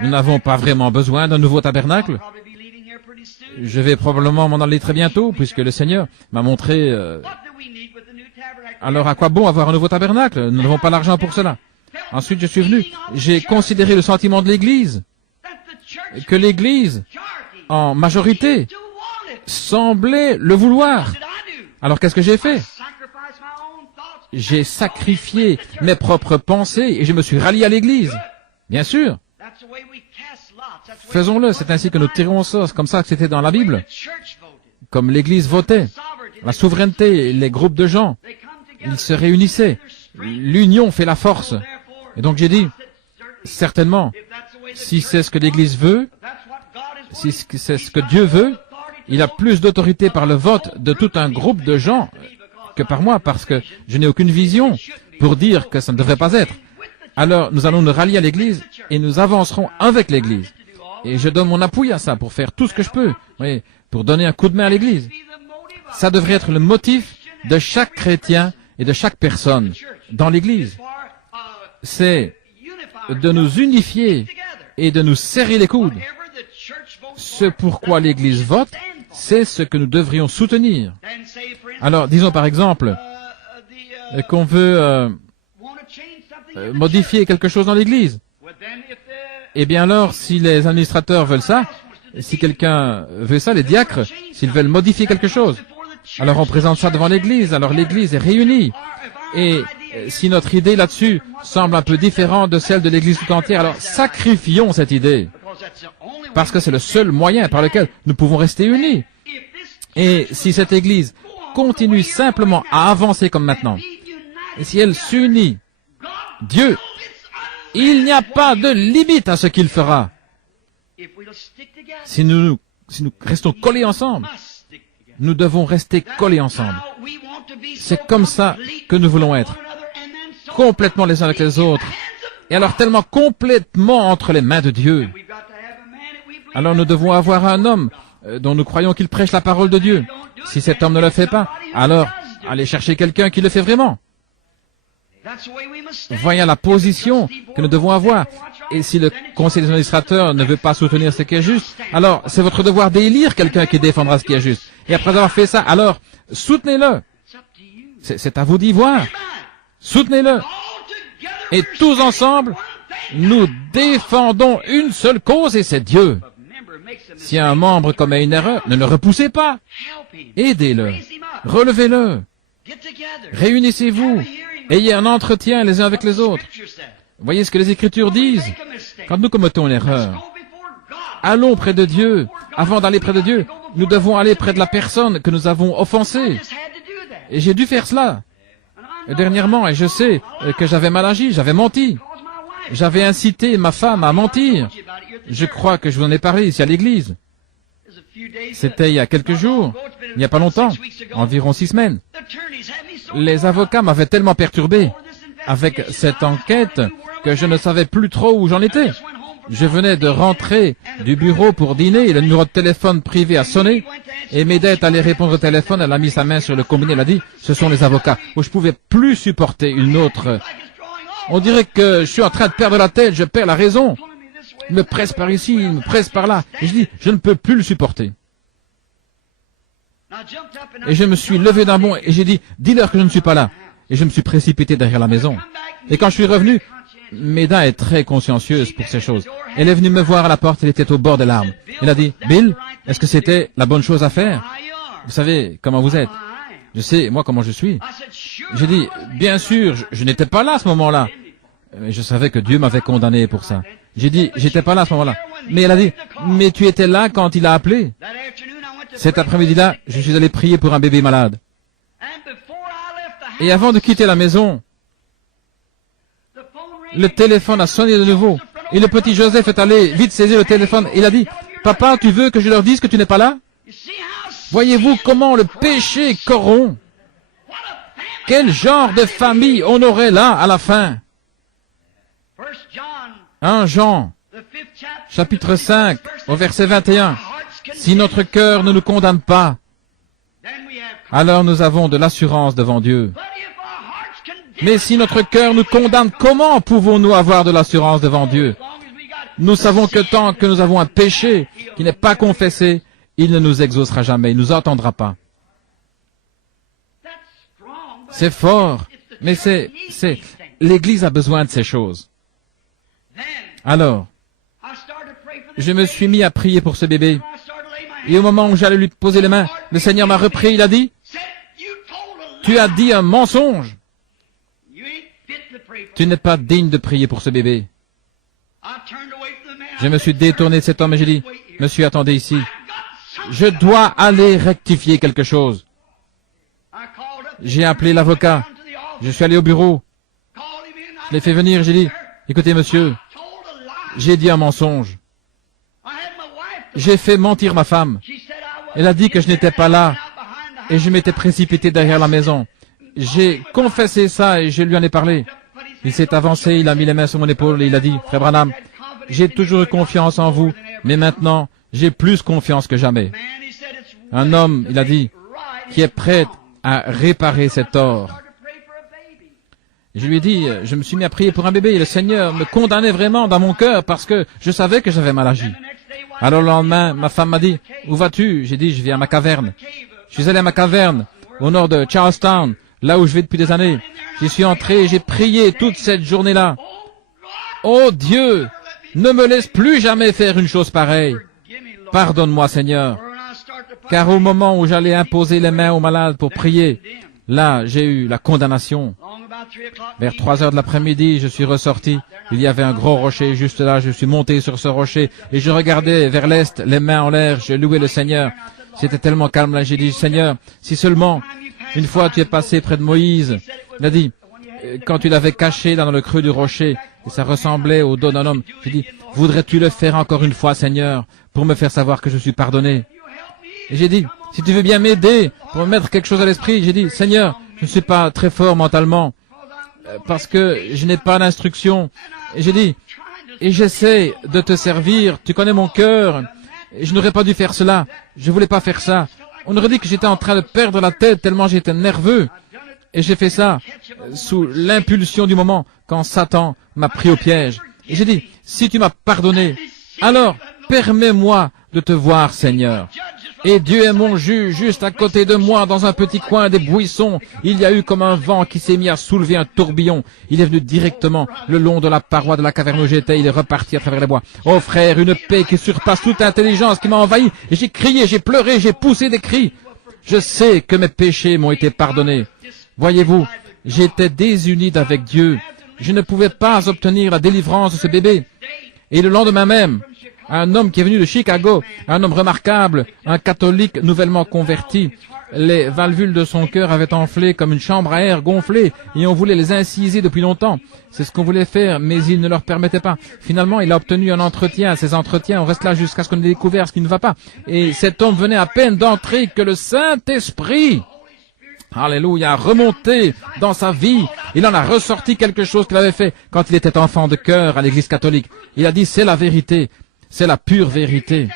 nous n'avons pas vraiment besoin d'un nouveau tabernacle. Je vais probablement m'en aller très bientôt, puisque le Seigneur m'a montré... Alors à quoi bon avoir un nouveau tabernacle? Nous n'avons pas l'argent pour cela. Ensuite, je suis venu. J'ai considéré le sentiment de l'Église, que l'Église, en majorité, semblait le vouloir. Alors qu'est-ce que j'ai fait? J'ai sacrifié mes propres pensées et je me suis rallié à l'Église. Bien sûr. Faisons-le, c'est ainsi que nous tirons au sort, comme ça que c'était dans la Bible. Comme l'Église votait, la souveraineté, les groupes de gens, ils se réunissaient. L'union fait la force. Et donc j'ai dit, certainement, si c'est ce que l'Église veut, si c'est ce que Dieu veut, il a plus d'autorité par le vote de tout un groupe de gens que par moi, parce que je n'ai aucune vision pour dire que ça ne devrait pas être. Alors nous allons nous rallier à l'Église et nous avancerons avec l'Église. Et je donne mon appui à ça pour faire tout ce que je peux, oui, pour donner un coup de main à l'Église. Ça devrait être le motif de chaque chrétien et de chaque personne dans l'Église. C'est de nous unifier et de nous serrer les coudes. Ce pourquoi l'Église vote, c'est ce que nous devrions soutenir. Alors, disons par exemple qu'on veut modifier quelque chose dans l'Église. Eh bien alors, si les administrateurs veulent ça, si quelqu'un veut ça, les diacres, s'ils veulent modifier quelque chose, alors on présente ça devant l'Église, alors l'Église est réunie. Et si notre idée là-dessus semble un peu différente de celle de l'Église tout entière, alors sacrifions cette idée. Parce que c'est le seul moyen par lequel nous pouvons rester unis. Et si cette Église continue simplement à avancer comme maintenant, et si elle s'unit, Dieu, il n'y a pas de limite à ce qu'il fera. Si nous restons collés ensemble, nous devons rester collés ensemble. C'est comme ça que nous voulons être. Complètement les uns avec les autres. Et alors tellement complètement entre les mains de Dieu. Alors nous devons avoir un homme dont nous croyons qu'il prêche la parole de Dieu. Si cet homme ne le fait pas, alors allez chercher quelqu'un qui le fait vraiment. Voyons la position que nous devons avoir. Et si le conseil des administrateurs ne veut pas soutenir ce qui est juste, alors c'est votre devoir d'élire quelqu'un qui défendra ce qui est juste. Et après avoir fait ça, alors soutenez-le. C'est à vous d'y voir. Soutenez-le. Et tous ensemble, nous défendons une seule cause et c'est Dieu. Si un membre commet une erreur, ne le repoussez pas. Aidez-le. Relevez-le. Réunissez-vous. Ayez un entretien les uns avec les autres. Voyez ce que les Écritures disent. Quand nous commettons une erreur, allons près de Dieu. Avant d'aller près de Dieu, nous devons aller près de la personne que nous avons offensée. Et j'ai dû faire cela. Dernièrement, et je sais que j'avais mal agi, j'avais menti. J'avais incité ma femme à mentir. Je crois que je vous en ai parlé ici à l'église. C'était il y a quelques jours, il n'y a pas longtemps, environ 6 semaines. Les avocats m'avaient tellement perturbé avec cette enquête que je ne savais plus trop où j'en étais. Je venais de rentrer du bureau pour dîner et le numéro de téléphone privé a sonné et Méda est allée répondre au téléphone, elle a mis sa main sur le combiné, elle a dit « Ce sont les avocats ». Où je pouvais plus supporter une autre. On dirait que je suis en train de perdre la tête, je perds la raison. Il me presse par ici, il me presse par là. Et je dis « Je ne peux plus le supporter ». Et je me suis levé d'un bond et j'ai dit « Dis-leur que je ne suis pas là ». Et je me suis précipité derrière la maison. Et quand je suis revenu, Méda est très consciencieuse pour ces choses. Elle est venue me voir à la porte, elle était au bord des larmes. Elle a dit, Bill, est-ce que c'était la bonne chose à faire? Vous savez comment vous êtes. Je sais, moi, comment je suis. J'ai dit, bien sûr, je n'étais pas là à ce moment-là. Mais je savais que Dieu m'avait condamné pour ça. J'ai dit, j'étais pas là à ce moment-là. Mais elle a dit, mais tu étais là quand il a appelé. Cet après-midi-là, je suis allé prier pour un bébé malade. Et avant de quitter la maison, le téléphone a sonné de nouveau. Et le petit Joseph est allé vite saisir le téléphone. Il a dit, « Papa, tu veux que je leur dise que tu n'es pas là ?» Voyez-vous comment le péché corrompt? Quel genre de famille on aurait là à la fin? 1 Jean, chapitre 5, au verset 21. Si notre cœur ne nous condamne pas, alors nous avons de l'assurance devant Dieu. Mais si notre cœur nous condamne, comment pouvons-nous avoir de l'assurance devant Dieu? Nous savons que tant que nous avons un péché qui n'est pas confessé, il ne nous exaucera jamais, il ne nous entendra pas. C'est fort, mais l'Église a besoin de ces choses. Alors, je me suis mis à prier pour ce bébé. Et au moment où j'allais lui poser les mains, le Seigneur m'a repris, il a dit, « Tu as dit un mensonge. Tu n'es pas digne de prier pour ce bébé. » Je me suis détourné de cet homme et j'ai dit, « Monsieur, attendez ici. Je dois aller rectifier quelque chose. » J'ai appelé l'avocat. Je suis allé au bureau. Je l'ai fait venir, j'ai dit, « Écoutez, monsieur, j'ai dit un mensonge. J'ai fait mentir ma femme. Elle a dit que je n'étais pas là et je m'étais précipité derrière la maison. J'ai confessé ça et je lui en ai parlé. Il s'est avancé, il a mis les mains sur mon épaule et il a dit, « Frère Branham, j'ai toujours eu confiance en vous, mais maintenant, j'ai plus confiance que jamais. » Un homme, il a dit, qui est prêt à réparer cet tort. Je lui ai dit, je me suis mis à prier pour un bébé et le Seigneur me condamnait vraiment dans mon cœur parce que je savais que j'avais mal agi. Alors le lendemain, ma femme m'a dit, « Où vas-tu ?» J'ai dit, « Je vais à ma caverne. » Je suis allé à ma caverne, au nord de Charlestown, là où je vais depuis des années. J'y suis entré et j'ai prié toute cette journée-là. « Oh Dieu, ne me laisse plus jamais faire une chose pareille. Pardonne-moi, Seigneur. » Car au moment où j'allais imposer les mains aux malades pour prier, là, j'ai eu la condamnation. Vers 3 heures de l'après-midi, je suis ressorti. Il y avait un gros rocher juste là. Je suis monté sur ce rocher et je regardais vers l'est, les mains en l'air. Je louais le Seigneur. C'était tellement calme là. J'ai dit, Seigneur, si seulement une fois tu es passé près de Moïse, il a dit, quand tu l'avais caché là dans le creux du rocher, et ça ressemblait au dos d'un homme, j'ai dit, voudrais-tu le faire encore une fois, Seigneur, pour me faire savoir que je suis pardonné? Et j'ai dit, si tu veux bien m'aider pour me mettre quelque chose à l'esprit, j'ai dit, Seigneur, je ne suis pas très fort mentalement, parce que je n'ai pas d'instruction. Et j'ai dit, et j'essaie de te servir, tu connais mon cœur, et je n'aurais pas dû faire cela, je voulais pas faire ça. On aurait dit que j'étais en train de perdre la tête tellement j'étais nerveux. Et j'ai fait ça sous l'impulsion du moment, quand Satan m'a pris au piège. Et j'ai dit, si tu m'as pardonné, alors permets-moi de te voir, Seigneur. Et Dieu est mon juge, juste à côté de moi, dans un petit coin des buissons. Il y a eu comme un vent qui s'est mis à soulever un tourbillon. Il est venu directement le long de la paroi de la caverne où j'étais. Il est reparti à travers les bois. Oh frère, une paix qui surpasse toute intelligence qui m'a envahi. Et j'ai crié, j'ai pleuré, j'ai poussé des cris. Je sais que mes péchés m'ont été pardonnés. Voyez-vous, j'étais désuni d'avec Dieu. Je ne pouvais pas obtenir la délivrance de ce bébé. Et le lendemain même, un homme qui est venu de Chicago, un homme remarquable, un catholique nouvellement converti, les valvules de son cœur avaient enflé comme une chambre à air gonflée et on voulait les inciser depuis longtemps. C'est ce qu'on voulait faire, mais il ne leur permettait pas. Finalement, il a obtenu un entretien. Ces entretiens, on reste là jusqu'à ce qu'on ait découvert ce qui ne va pas. Et cet homme venait à peine d'entrer que le Saint-Esprit, alléluia, a remonté dans sa vie. Il en a ressorti quelque chose qu'il avait fait quand il était enfant de cœur à l'église catholique. Il a dit, c'est la vérité. C'est la pure vérité.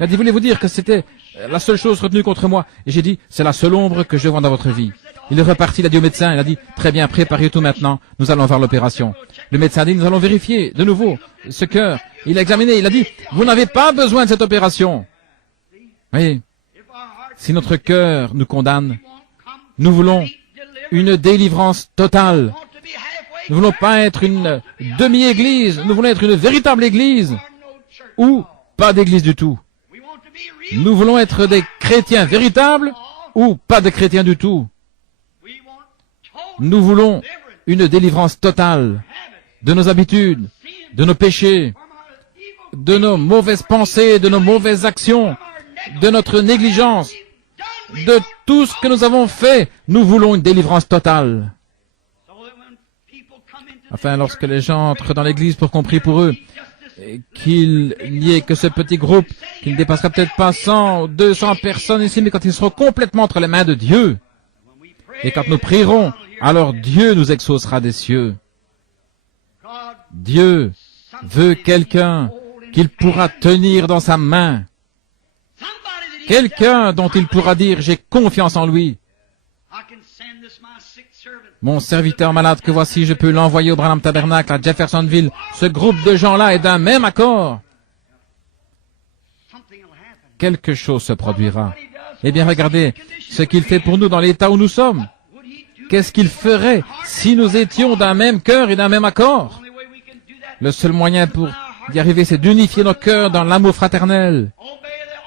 Il a dit, voulez-vous dire que c'était la seule chose retenue contre moi? Et j'ai dit, c'est la seule ombre que je vois dans votre vie. Il est reparti, il a dit au médecin, il a dit, très bien, préparez tout maintenant, nous allons voir l'opération. Le médecin a dit, nous allons vérifier de nouveau ce cœur. Il a examiné, il a dit, vous n'avez pas besoin de cette opération. Oui, si notre cœur nous condamne, nous voulons une délivrance totale. Nous ne voulons pas être une demi-église, nous voulons être une véritable église. Ou pas d'église du tout. Nous voulons être des chrétiens véritables ou pas de chrétiens du tout. Nous voulons une délivrance totale de nos habitudes, de nos péchés, de nos mauvaises pensées, de nos mauvaises actions, de notre négligence, de tout ce que nous avons fait. Nous voulons une délivrance totale. Enfin, lorsque les gens entrent dans l'église pour qu'on prie pour eux, qu'il n'y ait que ce petit groupe qui ne dépassera peut-être pas 100 ou 200 personnes ici, mais quand ils seront complètement entre les mains de Dieu, et quand nous prierons, alors Dieu nous exaucera des cieux. Dieu veut quelqu'un qu'il pourra tenir dans sa main. Quelqu'un dont il pourra dire, j'ai confiance en lui. Mon serviteur malade que voici, je peux l'envoyer au Branham Tabernacle à Jeffersonville. Ce groupe de gens-là est d'un même accord. Quelque chose se produira. Eh bien, regardez ce qu'il fait pour nous dans l'état où nous sommes. Qu'est-ce qu'il ferait si nous étions d'un même cœur et d'un même accord? Le seul moyen pour y arriver, c'est d'unifier nos cœurs dans l'amour fraternel,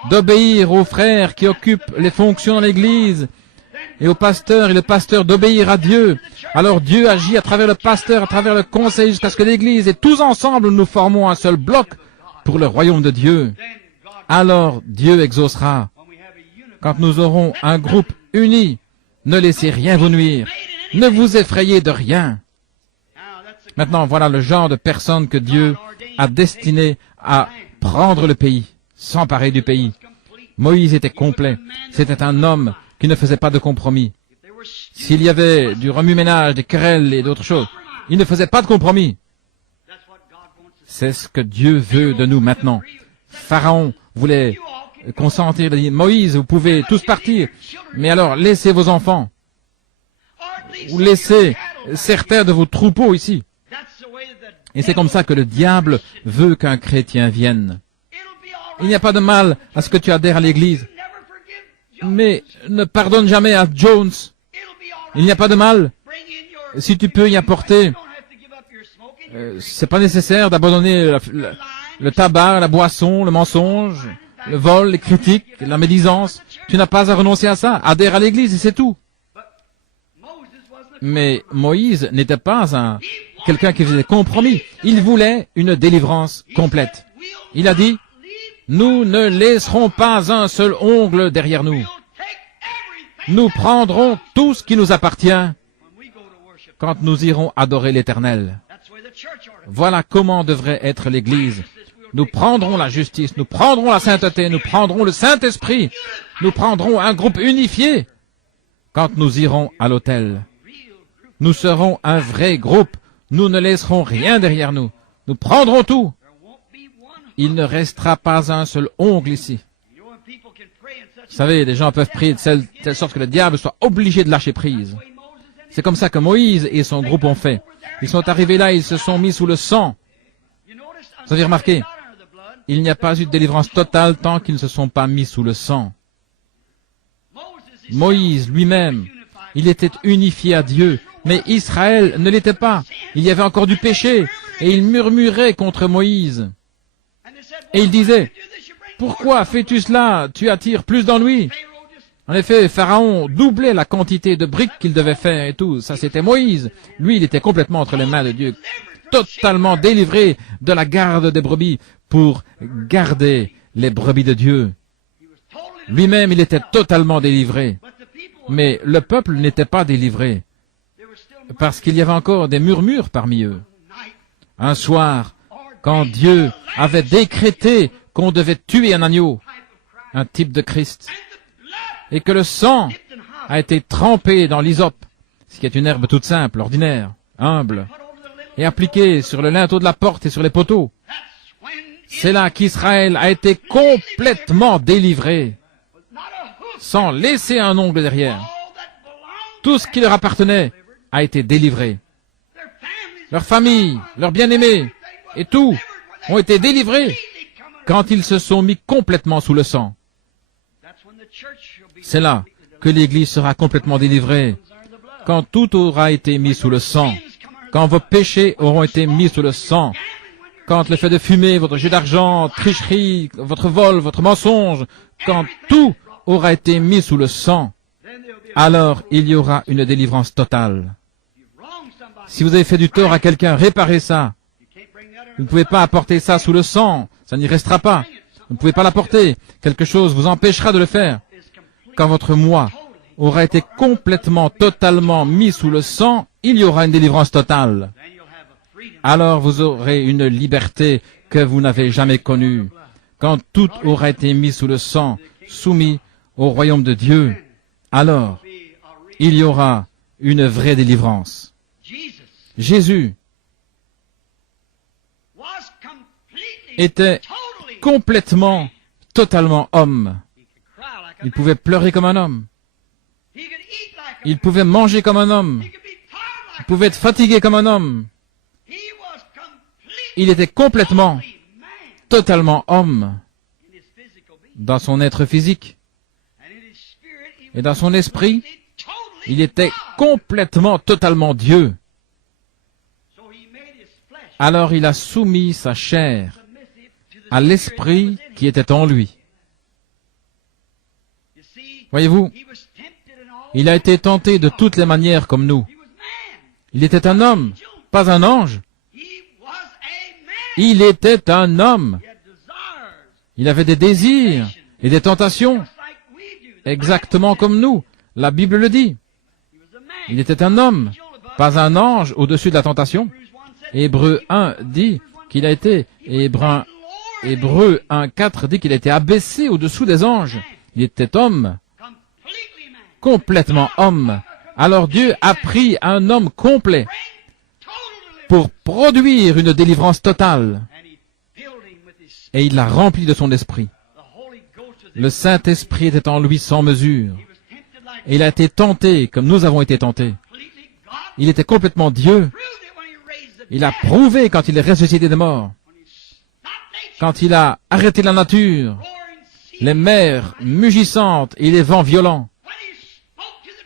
d'obéir aux frères qui occupent les fonctions dans l'Église, et au pasteur, et le pasteur d'obéir à Dieu. Alors Dieu agit à travers le pasteur, à travers le conseil, jusqu'à ce que l'Église, et tous ensemble, nous formons un seul bloc pour le royaume de Dieu. Alors Dieu exaucera. Quand nous aurons un groupe uni, ne laissez rien vous nuire. Ne vous effrayez de rien. Maintenant, voilà le genre de personne que Dieu a destiné à prendre le pays, s'emparer du pays. Moïse était complet. C'était un homme qui ne faisait pas de compromis. S'il y avait du remue-ménage, des querelles et d'autres choses, il ne faisait pas de compromis. C'est ce que Dieu veut de nous maintenant. Pharaon voulait consentir, il dit, Moïse, vous pouvez tous partir, mais alors laissez vos enfants, ou laissez certains de vos troupeaux ici. Et c'est comme ça que le diable veut qu'un chrétien vienne. Il n'y a pas de mal à ce que tu adhères à l'Église, mais ne pardonne jamais à Jones. Il n'y a pas de mal si tu peux y apporter. C'est pas nécessaire d'abandonner le tabac, la boisson, le mensonge, le vol, les critiques, la médisance. Tu n'as pas à renoncer à ça. Adhère à l'Église et c'est tout. Mais Moïse n'était pas quelqu'un qui faisait compromis. Il voulait une délivrance complète. Il a dit, nous ne laisserons pas un seul ongle derrière nous. Nous prendrons tout ce qui nous appartient quand nous irons adorer l'Éternel. Voilà comment devrait être l'Église. Nous prendrons la justice, nous prendrons la sainteté, nous prendrons le Saint-Esprit, nous prendrons un groupe unifié quand nous irons à l'autel. Nous serons un vrai groupe, nous ne laisserons rien derrière nous. Nous prendrons tout. Il ne restera pas un seul ongle ici. Vous savez, les gens peuvent prier de telle sorte que le diable soit obligé de lâcher prise. C'est comme ça que Moïse et son groupe ont fait. Ils sont arrivés là, ils se sont mis sous le sang. Vous avez remarqué, il n'y a pas eu de délivrance totale tant qu'ils ne se sont pas mis sous le sang. Moïse lui-même, il était unifié à Dieu, mais Israël ne l'était pas. Il y avait encore du péché, et il murmurait contre Moïse. Et il disait, pourquoi fais-tu cela? Tu attires plus d'ennuis. En effet, Pharaon doublait la quantité de briques qu'il devait faire et tout. Ça, c'était Moïse. Lui, il était complètement entre les mains de Dieu, totalement délivré de la garde des brebis pour garder les brebis de Dieu. Lui-même, il était totalement délivré. Mais le peuple n'était pas délivré, parce qu'il y avait encore des murmures parmi eux. Un soir, quand Dieu avait décrété qu'on devait tuer un agneau, un type de Christ, et que le sang a été trempé dans l'hysope, ce qui est une herbe toute simple, ordinaire, humble, et appliqué sur le linteau de la porte et sur les poteaux, c'est là qu'Israël a été complètement délivré, sans laisser un ongle derrière. Tout ce qui leur appartenait a été délivré. Leur famille, leurs bien-aimés, et tout ont été délivrés quand ils se sont mis complètement sous le sang. C'est là que l'Église sera complètement délivrée, quand tout aura été mis sous le sang, quand vos péchés auront été mis sous le sang, quand le fait de fumer, votre jeu d'argent, tricherie, votre vol, votre mensonge, quand tout aura été mis sous le sang, alors il y aura une délivrance totale. Si vous avez fait du tort à quelqu'un, réparez ça. Vous ne pouvez pas apporter ça sous le sang, ça n'y restera pas. Vous ne pouvez pas l'apporter. Quelque chose vous empêchera de le faire. Quand votre moi aura été complètement, totalement mis sous le sang, il y aura une délivrance totale. Alors vous aurez une liberté que vous n'avez jamais connue. Quand tout aura été mis sous le sang, soumis au royaume de Dieu, alors il y aura une vraie délivrance. Jésus était complètement, totalement homme. Il pouvait pleurer comme un homme. Il pouvait manger comme un homme. Il pouvait être fatigué comme un homme. Il était complètement, totalement homme dans son être physique. Et dans son esprit, il était complètement, totalement Dieu. Alors il a soumis sa chair à l'esprit qui était en lui. Voyez-vous, il a été tenté de toutes les manières comme nous. Il était un homme, pas un ange. Il était un homme. Il avait des désirs et des tentations, exactement comme nous. La Bible le dit. Il était un homme, pas un ange au-dessus de la tentation. Hébreux 1 dit qu'il a été, Hébreux 1:4 dit qu'il a été abaissé au-dessous des anges. Il était homme, complètement homme. Alors Dieu a pris un homme complet pour produire une délivrance totale. Et il l'a rempli de son esprit. Le Saint-Esprit était en lui sans mesure. Et il a été tenté comme nous avons été tentés. Il était complètement Dieu. Il a prouvé quand il est ressuscité des morts. Quand il a arrêté la nature, les mers mugissantes et les vents violents.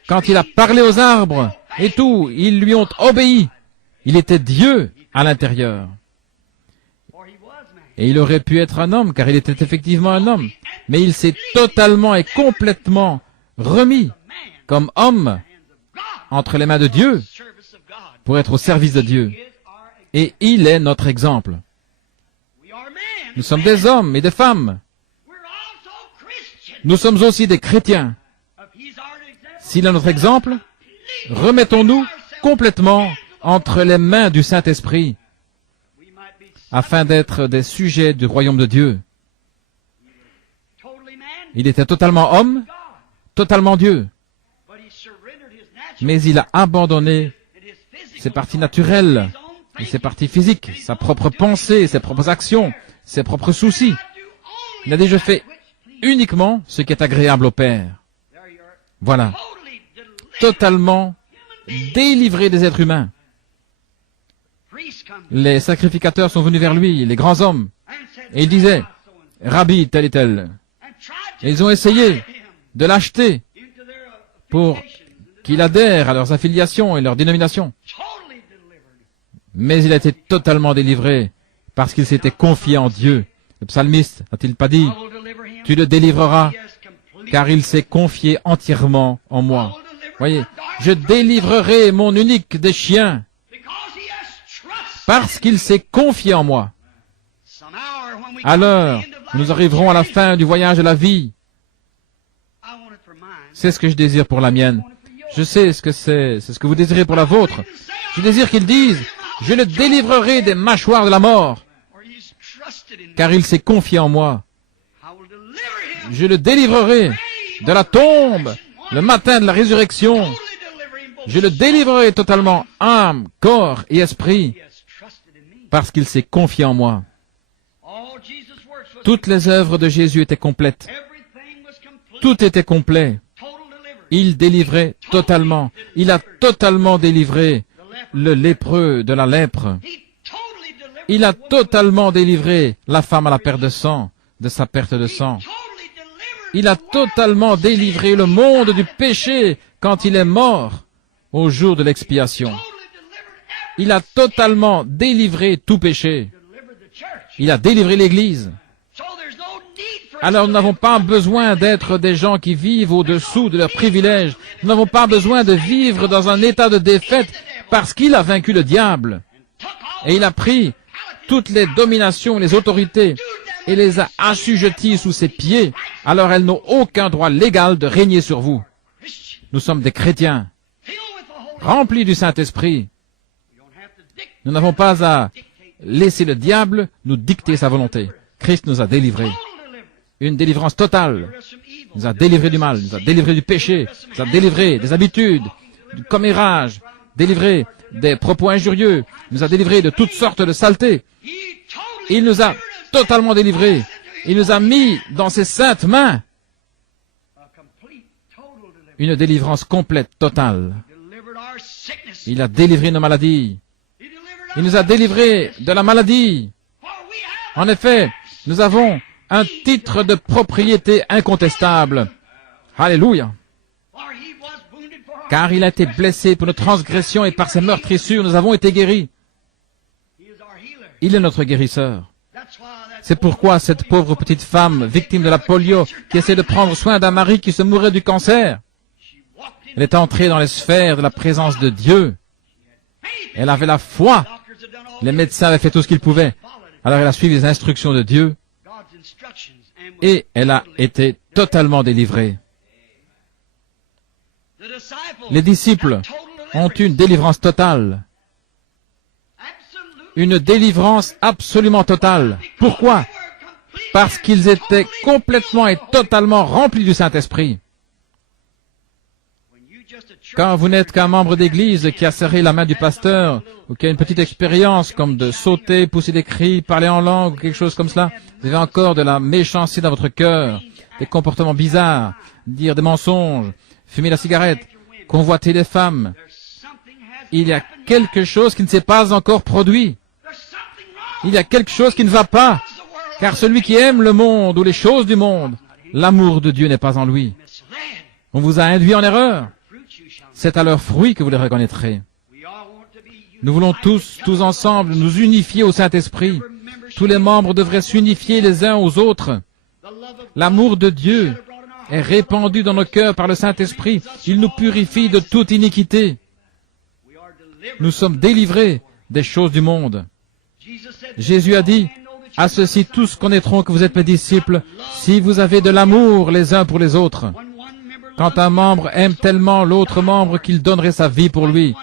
Quand il a parlé aux arbres et tout, ils lui ont obéi. Il était Dieu à l'intérieur. Et il aurait pu être un homme, car il était effectivement un homme. Mais il s'est totalement et complètement remis comme homme entre les mains de Dieu pour être au service de Dieu. Et il est notre exemple. Nous sommes des hommes et des femmes. Nous sommes aussi des chrétiens. S'il est notre exemple, remettons-nous complètement entre les mains du Saint-Esprit, afin d'être des sujets du royaume de Dieu. Il était totalement homme, totalement Dieu. Mais il a abandonné ses parties naturelles, et ses parties physiques, sa propre pensée, ses propres actions, ses propres soucis. Il a dit, je fais uniquement ce qui est agréable au Père. Voilà. Totalement délivré des êtres humains. Les sacrificateurs sont venus vers lui, les grands hommes, et ils disaient, Rabbi, tel et tel. Et ils ont essayé de l'acheter pour qu'il adhère à leurs affiliations et leurs dénominations. Mais il a été totalement délivré parce qu'il s'était confié en Dieu. Le psalmiste n'a-t-il pas dit, tu le délivreras car il s'est confié entièrement en moi. Voyez, je délivrerai mon unique des chiens parce qu'il s'est confié en moi. Alors, nous arriverons à la fin du voyage de la vie. C'est ce que je désire pour la mienne. Je sais ce que c'est ce que vous désirez pour la vôtre. Je désire qu'ils disent, je le délivrerai des mâchoires de la mort, car il s'est confié en moi. Je le délivrerai de la tombe, le matin de la résurrection. Je le délivrerai totalement, âme, corps et esprit, parce qu'il s'est confié en moi. Toutes les œuvres de Jésus étaient complètes. Tout était complet. Il délivrait totalement. Il a totalement délivré le lépreux de la lèpre. Il a totalement délivré la femme à la perte de sang, de sa perte de sang. Il a totalement délivré le monde du péché quand il est mort au jour de l'expiation. Il a totalement délivré tout péché. Il a délivré l'Église. Alors nous n'avons pas besoin d'être des gens qui vivent au-dessous de leurs privilèges. Nous n'avons pas besoin de vivre dans un état de défaite parce qu'il a vaincu le diable. Et il a pris toutes les dominations, les autorités et les a assujetties sous ses pieds. Alors elles n'ont aucun droit légal de régner sur vous. Nous sommes des chrétiens, remplis du Saint-Esprit. Nous n'avons pas à laisser le diable nous dicter sa volonté. Christ nous a délivrés. Une délivrance totale. Il nous a délivrés du mal, il nous a délivrés du péché, il nous a délivrés des habitudes, du commérage, délivrés des propos injurieux, il nous a délivrés de toutes sortes de saletés. Il nous a totalement délivrés. Il nous a mis dans ses saintes mains une délivrance complète, totale. Il a délivré nos maladies. Il nous a délivrés de la maladie. En effet, nous avons un titre de propriété incontestable. Alléluia. Car il a été blessé pour nos transgressions et par ses meurtrissures, nous avons été guéris. Il est notre guérisseur. C'est pourquoi cette pauvre petite femme, victime de la polio, qui essaie de prendre soin d'un mari qui se mourait du cancer, elle est entrée dans les sphères de la présence de Dieu. Elle avait la foi. Les médecins avaient fait tout ce qu'ils pouvaient. Alors elle a suivi les instructions de Dieu et elle a été totalement délivrée. Les disciples ont une délivrance totale. Une délivrance absolument totale. Pourquoi? Parce qu'ils étaient complètement et totalement remplis du Saint-Esprit. Quand vous n'êtes qu'un membre d'église qui a serré la main du pasteur, ou qui a une petite expérience comme de sauter, pousser des cris, parler en langue, ou quelque chose comme cela, vous avez encore de la méchanceté dans votre cœur, des comportements bizarres, dire des mensonges, fumer la cigarette, convoiter les femmes. Il y a quelque chose qui ne s'est pas encore produit. Il y a quelque chose qui ne va pas, car celui qui aime le monde ou les choses du monde, l'amour de Dieu n'est pas en lui. On vous a induit en erreur. C'est à leurs fruits que vous les reconnaîtrez. Nous voulons tous ensemble, nous unifier au Saint-Esprit. Tous les membres devraient s'unifier les uns aux autres. L'amour de Dieu est répandu dans nos cœurs par le Saint-Esprit. Il nous purifie de toute iniquité. Nous sommes délivrés des choses du monde. Jésus a dit, « À ceci tous connaîtront que vous êtes mes disciples, si vous avez de l'amour les uns pour les autres. » Quand un membre aime tellement l'autre membre qu'il donnerait sa vie pour lui.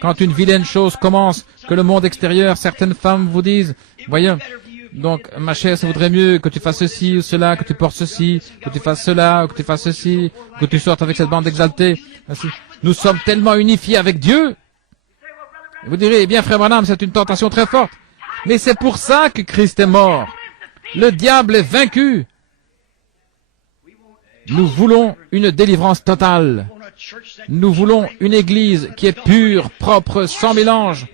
Quand une vilaine chose commence, que le monde extérieur, certaines femmes vous disent, voyons, donc, ma chère, ça voudrait mieux que tu fasses ceci ou cela, que tu portes ceci, que tu fasses cela, ou que tu fasses ceci, que tu sortes avec cette bande exaltée. Ainsi. Nous sommes tellement unifiés avec Dieu. Vous direz, eh bien, frère Branham, c'est une tentation très forte. Mais c'est pour ça que Christ est mort. Le diable est vaincu. Nous voulons une délivrance totale. Nous voulons une église qui est pure, propre, sans mélange,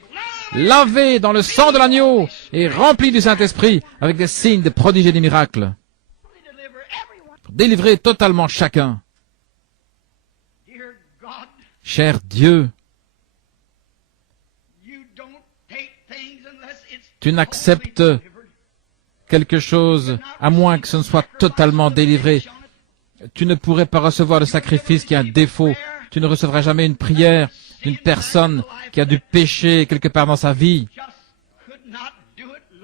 lavée dans le sang de l'agneau et remplie du Saint-Esprit avec des signes, des prodiges et des miracles. Pour délivrer totalement chacun. Cher Dieu, tu n'acceptes quelque chose à moins que ce ne soit totalement délivré. Tu ne pourrais pas recevoir le sacrifice qui a un défaut. Tu ne recevras jamais une prière d'une personne qui a du péché quelque part dans sa vie.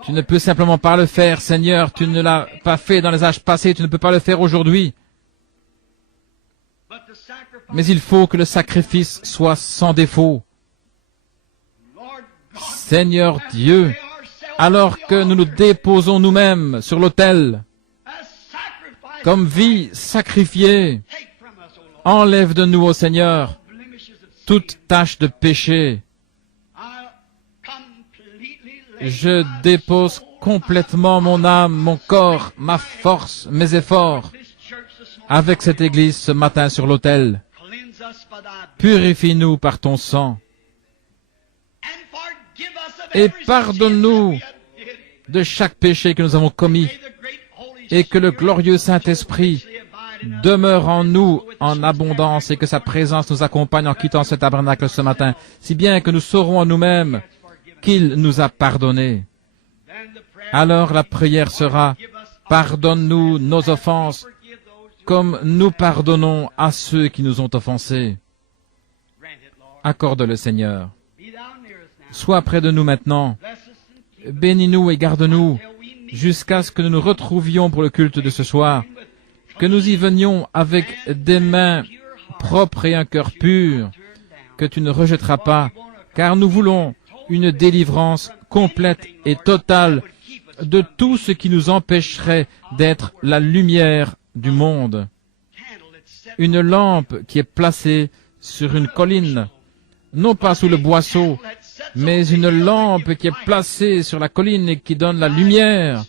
Tu ne peux simplement pas le faire, Seigneur. Tu ne l'as pas fait dans les âges passés. Tu ne peux pas le faire aujourd'hui. Mais il faut que le sacrifice soit sans défaut. Seigneur Dieu, alors que nous nous déposons nous-mêmes sur l'autel, comme vie sacrifiée, enlève de nous, ô Seigneur, toute tache de péché. Je dépose complètement mon âme, mon corps, ma force, mes efforts, avec cette Église ce matin sur l'autel. Purifie-nous par ton sang. Et pardonne-nous de chaque péché que nous avons commis. Et que le glorieux Saint-Esprit demeure en nous en abondance et que sa présence nous accompagne en quittant ce tabernacle ce matin, si bien que nous saurons en nous-mêmes qu'il nous a pardonnés. Alors la prière sera « Pardonne-nous nos offenses, comme nous pardonnons à ceux qui nous ont offensés. » Accorde-le, Seigneur. Sois près de nous maintenant. Bénis-nous et garde-nous jusqu'à ce que nous nous retrouvions pour le culte de ce soir, que nous y venions avec des mains propres et un cœur pur, que tu ne rejetteras pas, car nous voulons une délivrance complète et totale de tout ce qui nous empêcherait d'être la lumière du monde. Une lampe qui est placée sur une colline, non pas sous le boisseau, mais une lampe qui est placée sur la colline et qui donne la lumière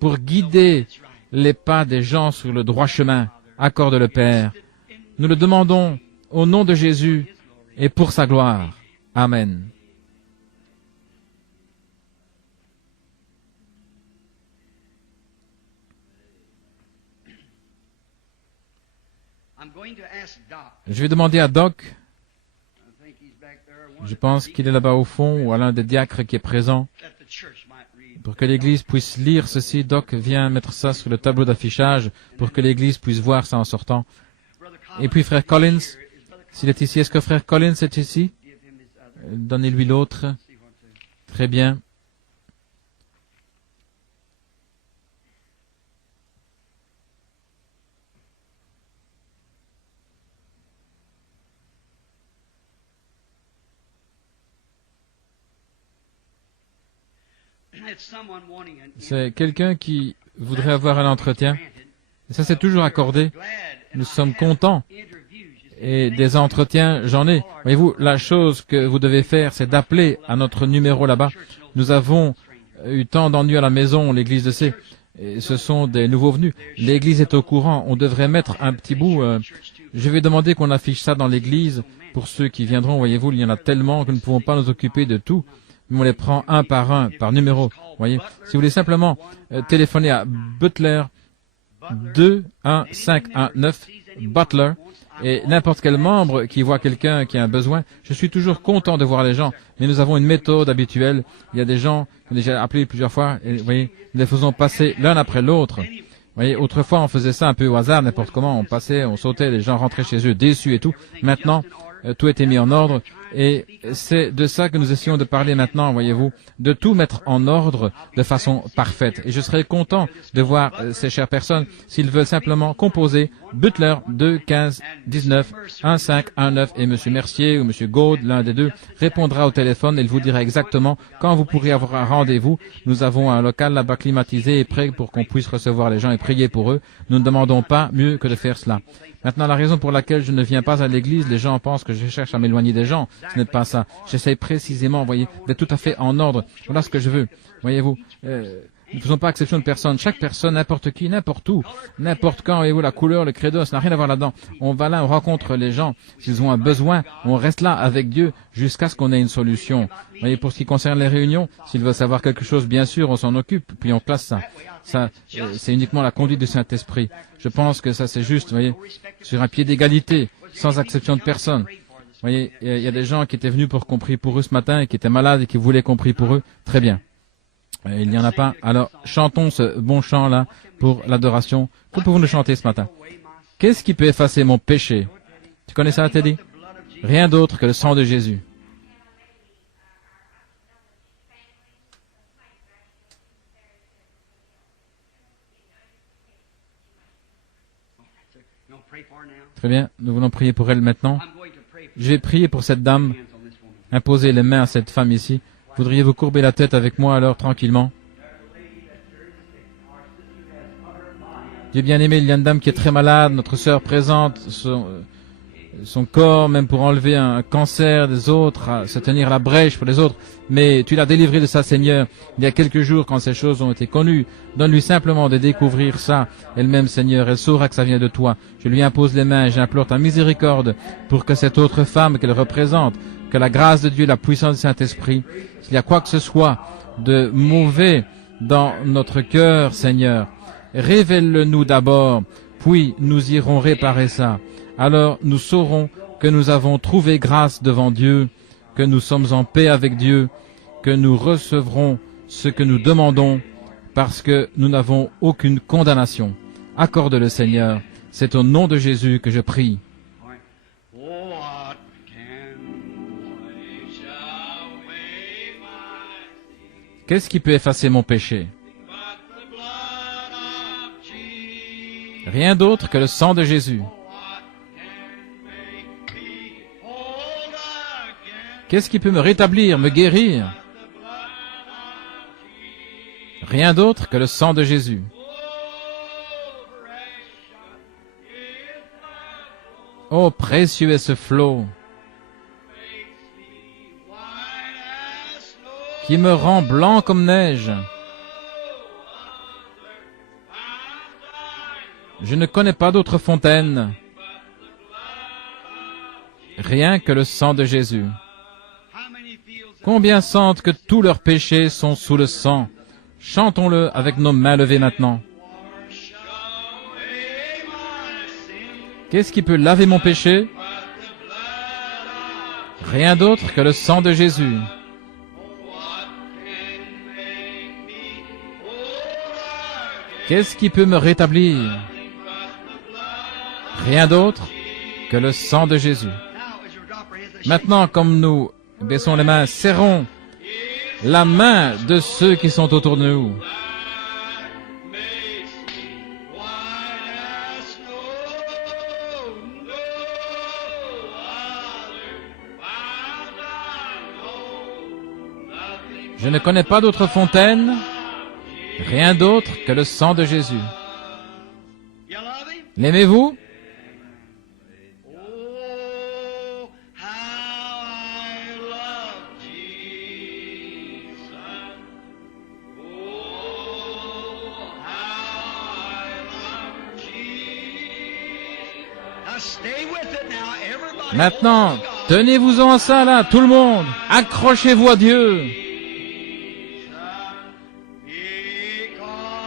pour guider les pas des gens sur le droit chemin. Accorde le Père. Nous le demandons au nom de Jésus et pour sa gloire. Amen. Je vais demander à Doc, je pense qu'il est là-bas au fond, ou à l'un des diacres qui est présent, pour que l'Église puisse lire ceci. Doc vient mettre ça sur le tableau d'affichage pour que l'Église puisse voir ça en sortant. Et puis Frère Collins, s'il est ici, est-ce que Frère Collins est ici? Donnez-lui l'autre. Très bien. C'est quelqu'un qui voudrait avoir un entretien. Et ça, c'est toujours accordé. Nous sommes contents. Et des entretiens, j'en ai. Voyez-vous, la chose que vous devez faire, c'est d'appeler à notre numéro là-bas. Nous avons eu tant d'ennuis à la maison, l'Église le sait. Et ce sont des nouveaux venus. L'Église est au courant. On devrait mettre un petit bout. Je vais demander qu'on affiche ça dans l'Église pour ceux qui viendront. Voyez-vous, il y en a tellement que nous ne pouvons pas nous occuper de tout. On les prend un, par numéro. Voyez, si vous voulez simplement téléphoner à Butler 21519 Butler et n'importe quel membre qui voit quelqu'un qui a un besoin, je suis toujours content de voir les gens. Mais nous avons une méthode habituelle. Il y a des gens qui ont déjà appelé plusieurs fois. Et vous voyez, nous les faisons passer l'un après l'autre. Vous voyez, autrefois on faisait ça un peu au hasard, n'importe comment. On passait, on sautait, les gens rentraient chez eux déçus et tout. Maintenant, tout était mis en ordre. Et c'est de ça que nous essayons de parler maintenant, voyez-vous, de tout mettre en ordre de façon parfaite. Et je serais content de voir ces chères personnes, s'ils veulent simplement composer Butler 215191519 et M. Mercier ou M. Gaud, l'un des deux, répondra au téléphone et il vous dira exactement quand vous pourrez avoir un rendez-vous. Nous avons un local là-bas climatisé et prêt pour qu'on puisse recevoir les gens et prier pour eux. Nous ne demandons pas mieux que de faire cela. Maintenant, la raison pour laquelle je ne viens pas à l'église, les gens pensent que je cherche à m'éloigner des gens. Ce n'est pas ça. J'essaie précisément, voyez, d'être tout à fait en ordre. Voilà ce que je veux. Voyez-vous, nous ne faisons pas exception de personne. Chaque personne, n'importe qui, n'importe où, n'importe quand, voyez-vous, la couleur, le credo, ça n'a rien à voir là-dedans. On va là, on rencontre les gens. S'ils ont un besoin, on reste là avec Dieu jusqu'à ce qu'on ait une solution. Voyez, pour ce qui concerne les réunions, s'ils veulent savoir quelque chose, bien sûr, on s'en occupe, puis on classe ça. Ça, c'est uniquement la conduite du Saint-Esprit. Je pense que ça, c'est juste, voyez, sur un pied d'égalité, sans exception de personne. Vous voyez, il y a des gens qui étaient venus pour qu'on prie pour eux ce matin et qui étaient malades et qui voulaient qu'on prie pour eux. Très bien. Il n'y en a pas. Alors, chantons ce bon chant-là pour l'adoration. Que pouvons-nous chanter ce matin? Qu'est-ce qui peut effacer mon péché? Tu connais ça, Teddy? Rien d'autre que le sang de Jésus. Très bien, nous voulons prier pour elle maintenant. Je vais prier pour cette dame. Imposez les mains à cette femme ici. Voudriez-vous courber la tête avec moi alors, tranquillement? Dieu bien-aimé, il y a une dame qui est très malade. Notre sœur présente son corps, même pour enlever un cancer des autres, à se tenir à la brèche pour les autres. Mais tu l'as délivré de ça, Seigneur, il y a quelques jours quand ces choses ont été connues. Donne-lui simplement de découvrir ça. Elle-même, Seigneur, elle saura que ça vient de toi. Je lui impose les mains et j'implore ta miséricorde pour que cette autre femme qu'elle représente, que la grâce de Dieu, la puissance du Saint-Esprit, s'il y a quoi que ce soit de mauvais dans notre cœur, Seigneur, révèle-le-nous d'abord, puis nous irons réparer ça. Alors nous saurons que nous avons trouvé grâce devant Dieu, que nous sommes en paix avec Dieu, que nous recevrons ce que nous demandons, parce que nous n'avons aucune condamnation. Accorde-le, Seigneur. C'est au nom de Jésus que je prie. Qu'est-ce qui peut effacer mon péché? Rien d'autre que le sang de Jésus. Qu'est-ce qui peut me rétablir, me guérir? Rien d'autre que le sang de Jésus. Oh, précieux est ce flot qui me rend blanc comme neige. Je ne connais pas d'autre fontaine, rien que le sang de Jésus. Combien sentent que tous leurs péchés sont sous le sang? Chantons-le avec nos mains levées maintenant. Qu'est-ce qui peut laver mon péché? Rien d'autre que le sang de Jésus. Qu'est-ce qui peut me rétablir? Rien d'autre que le sang de Jésus. Maintenant, comme nous baissons les mains, serrons la main de ceux qui sont autour de nous. Je ne connais pas d'autre fontaine, rien d'autre que le sang de Jésus. L'aimez-vous? Maintenant, tenez-vous-en à ça là, tout le monde. Accrochez-vous à Dieu.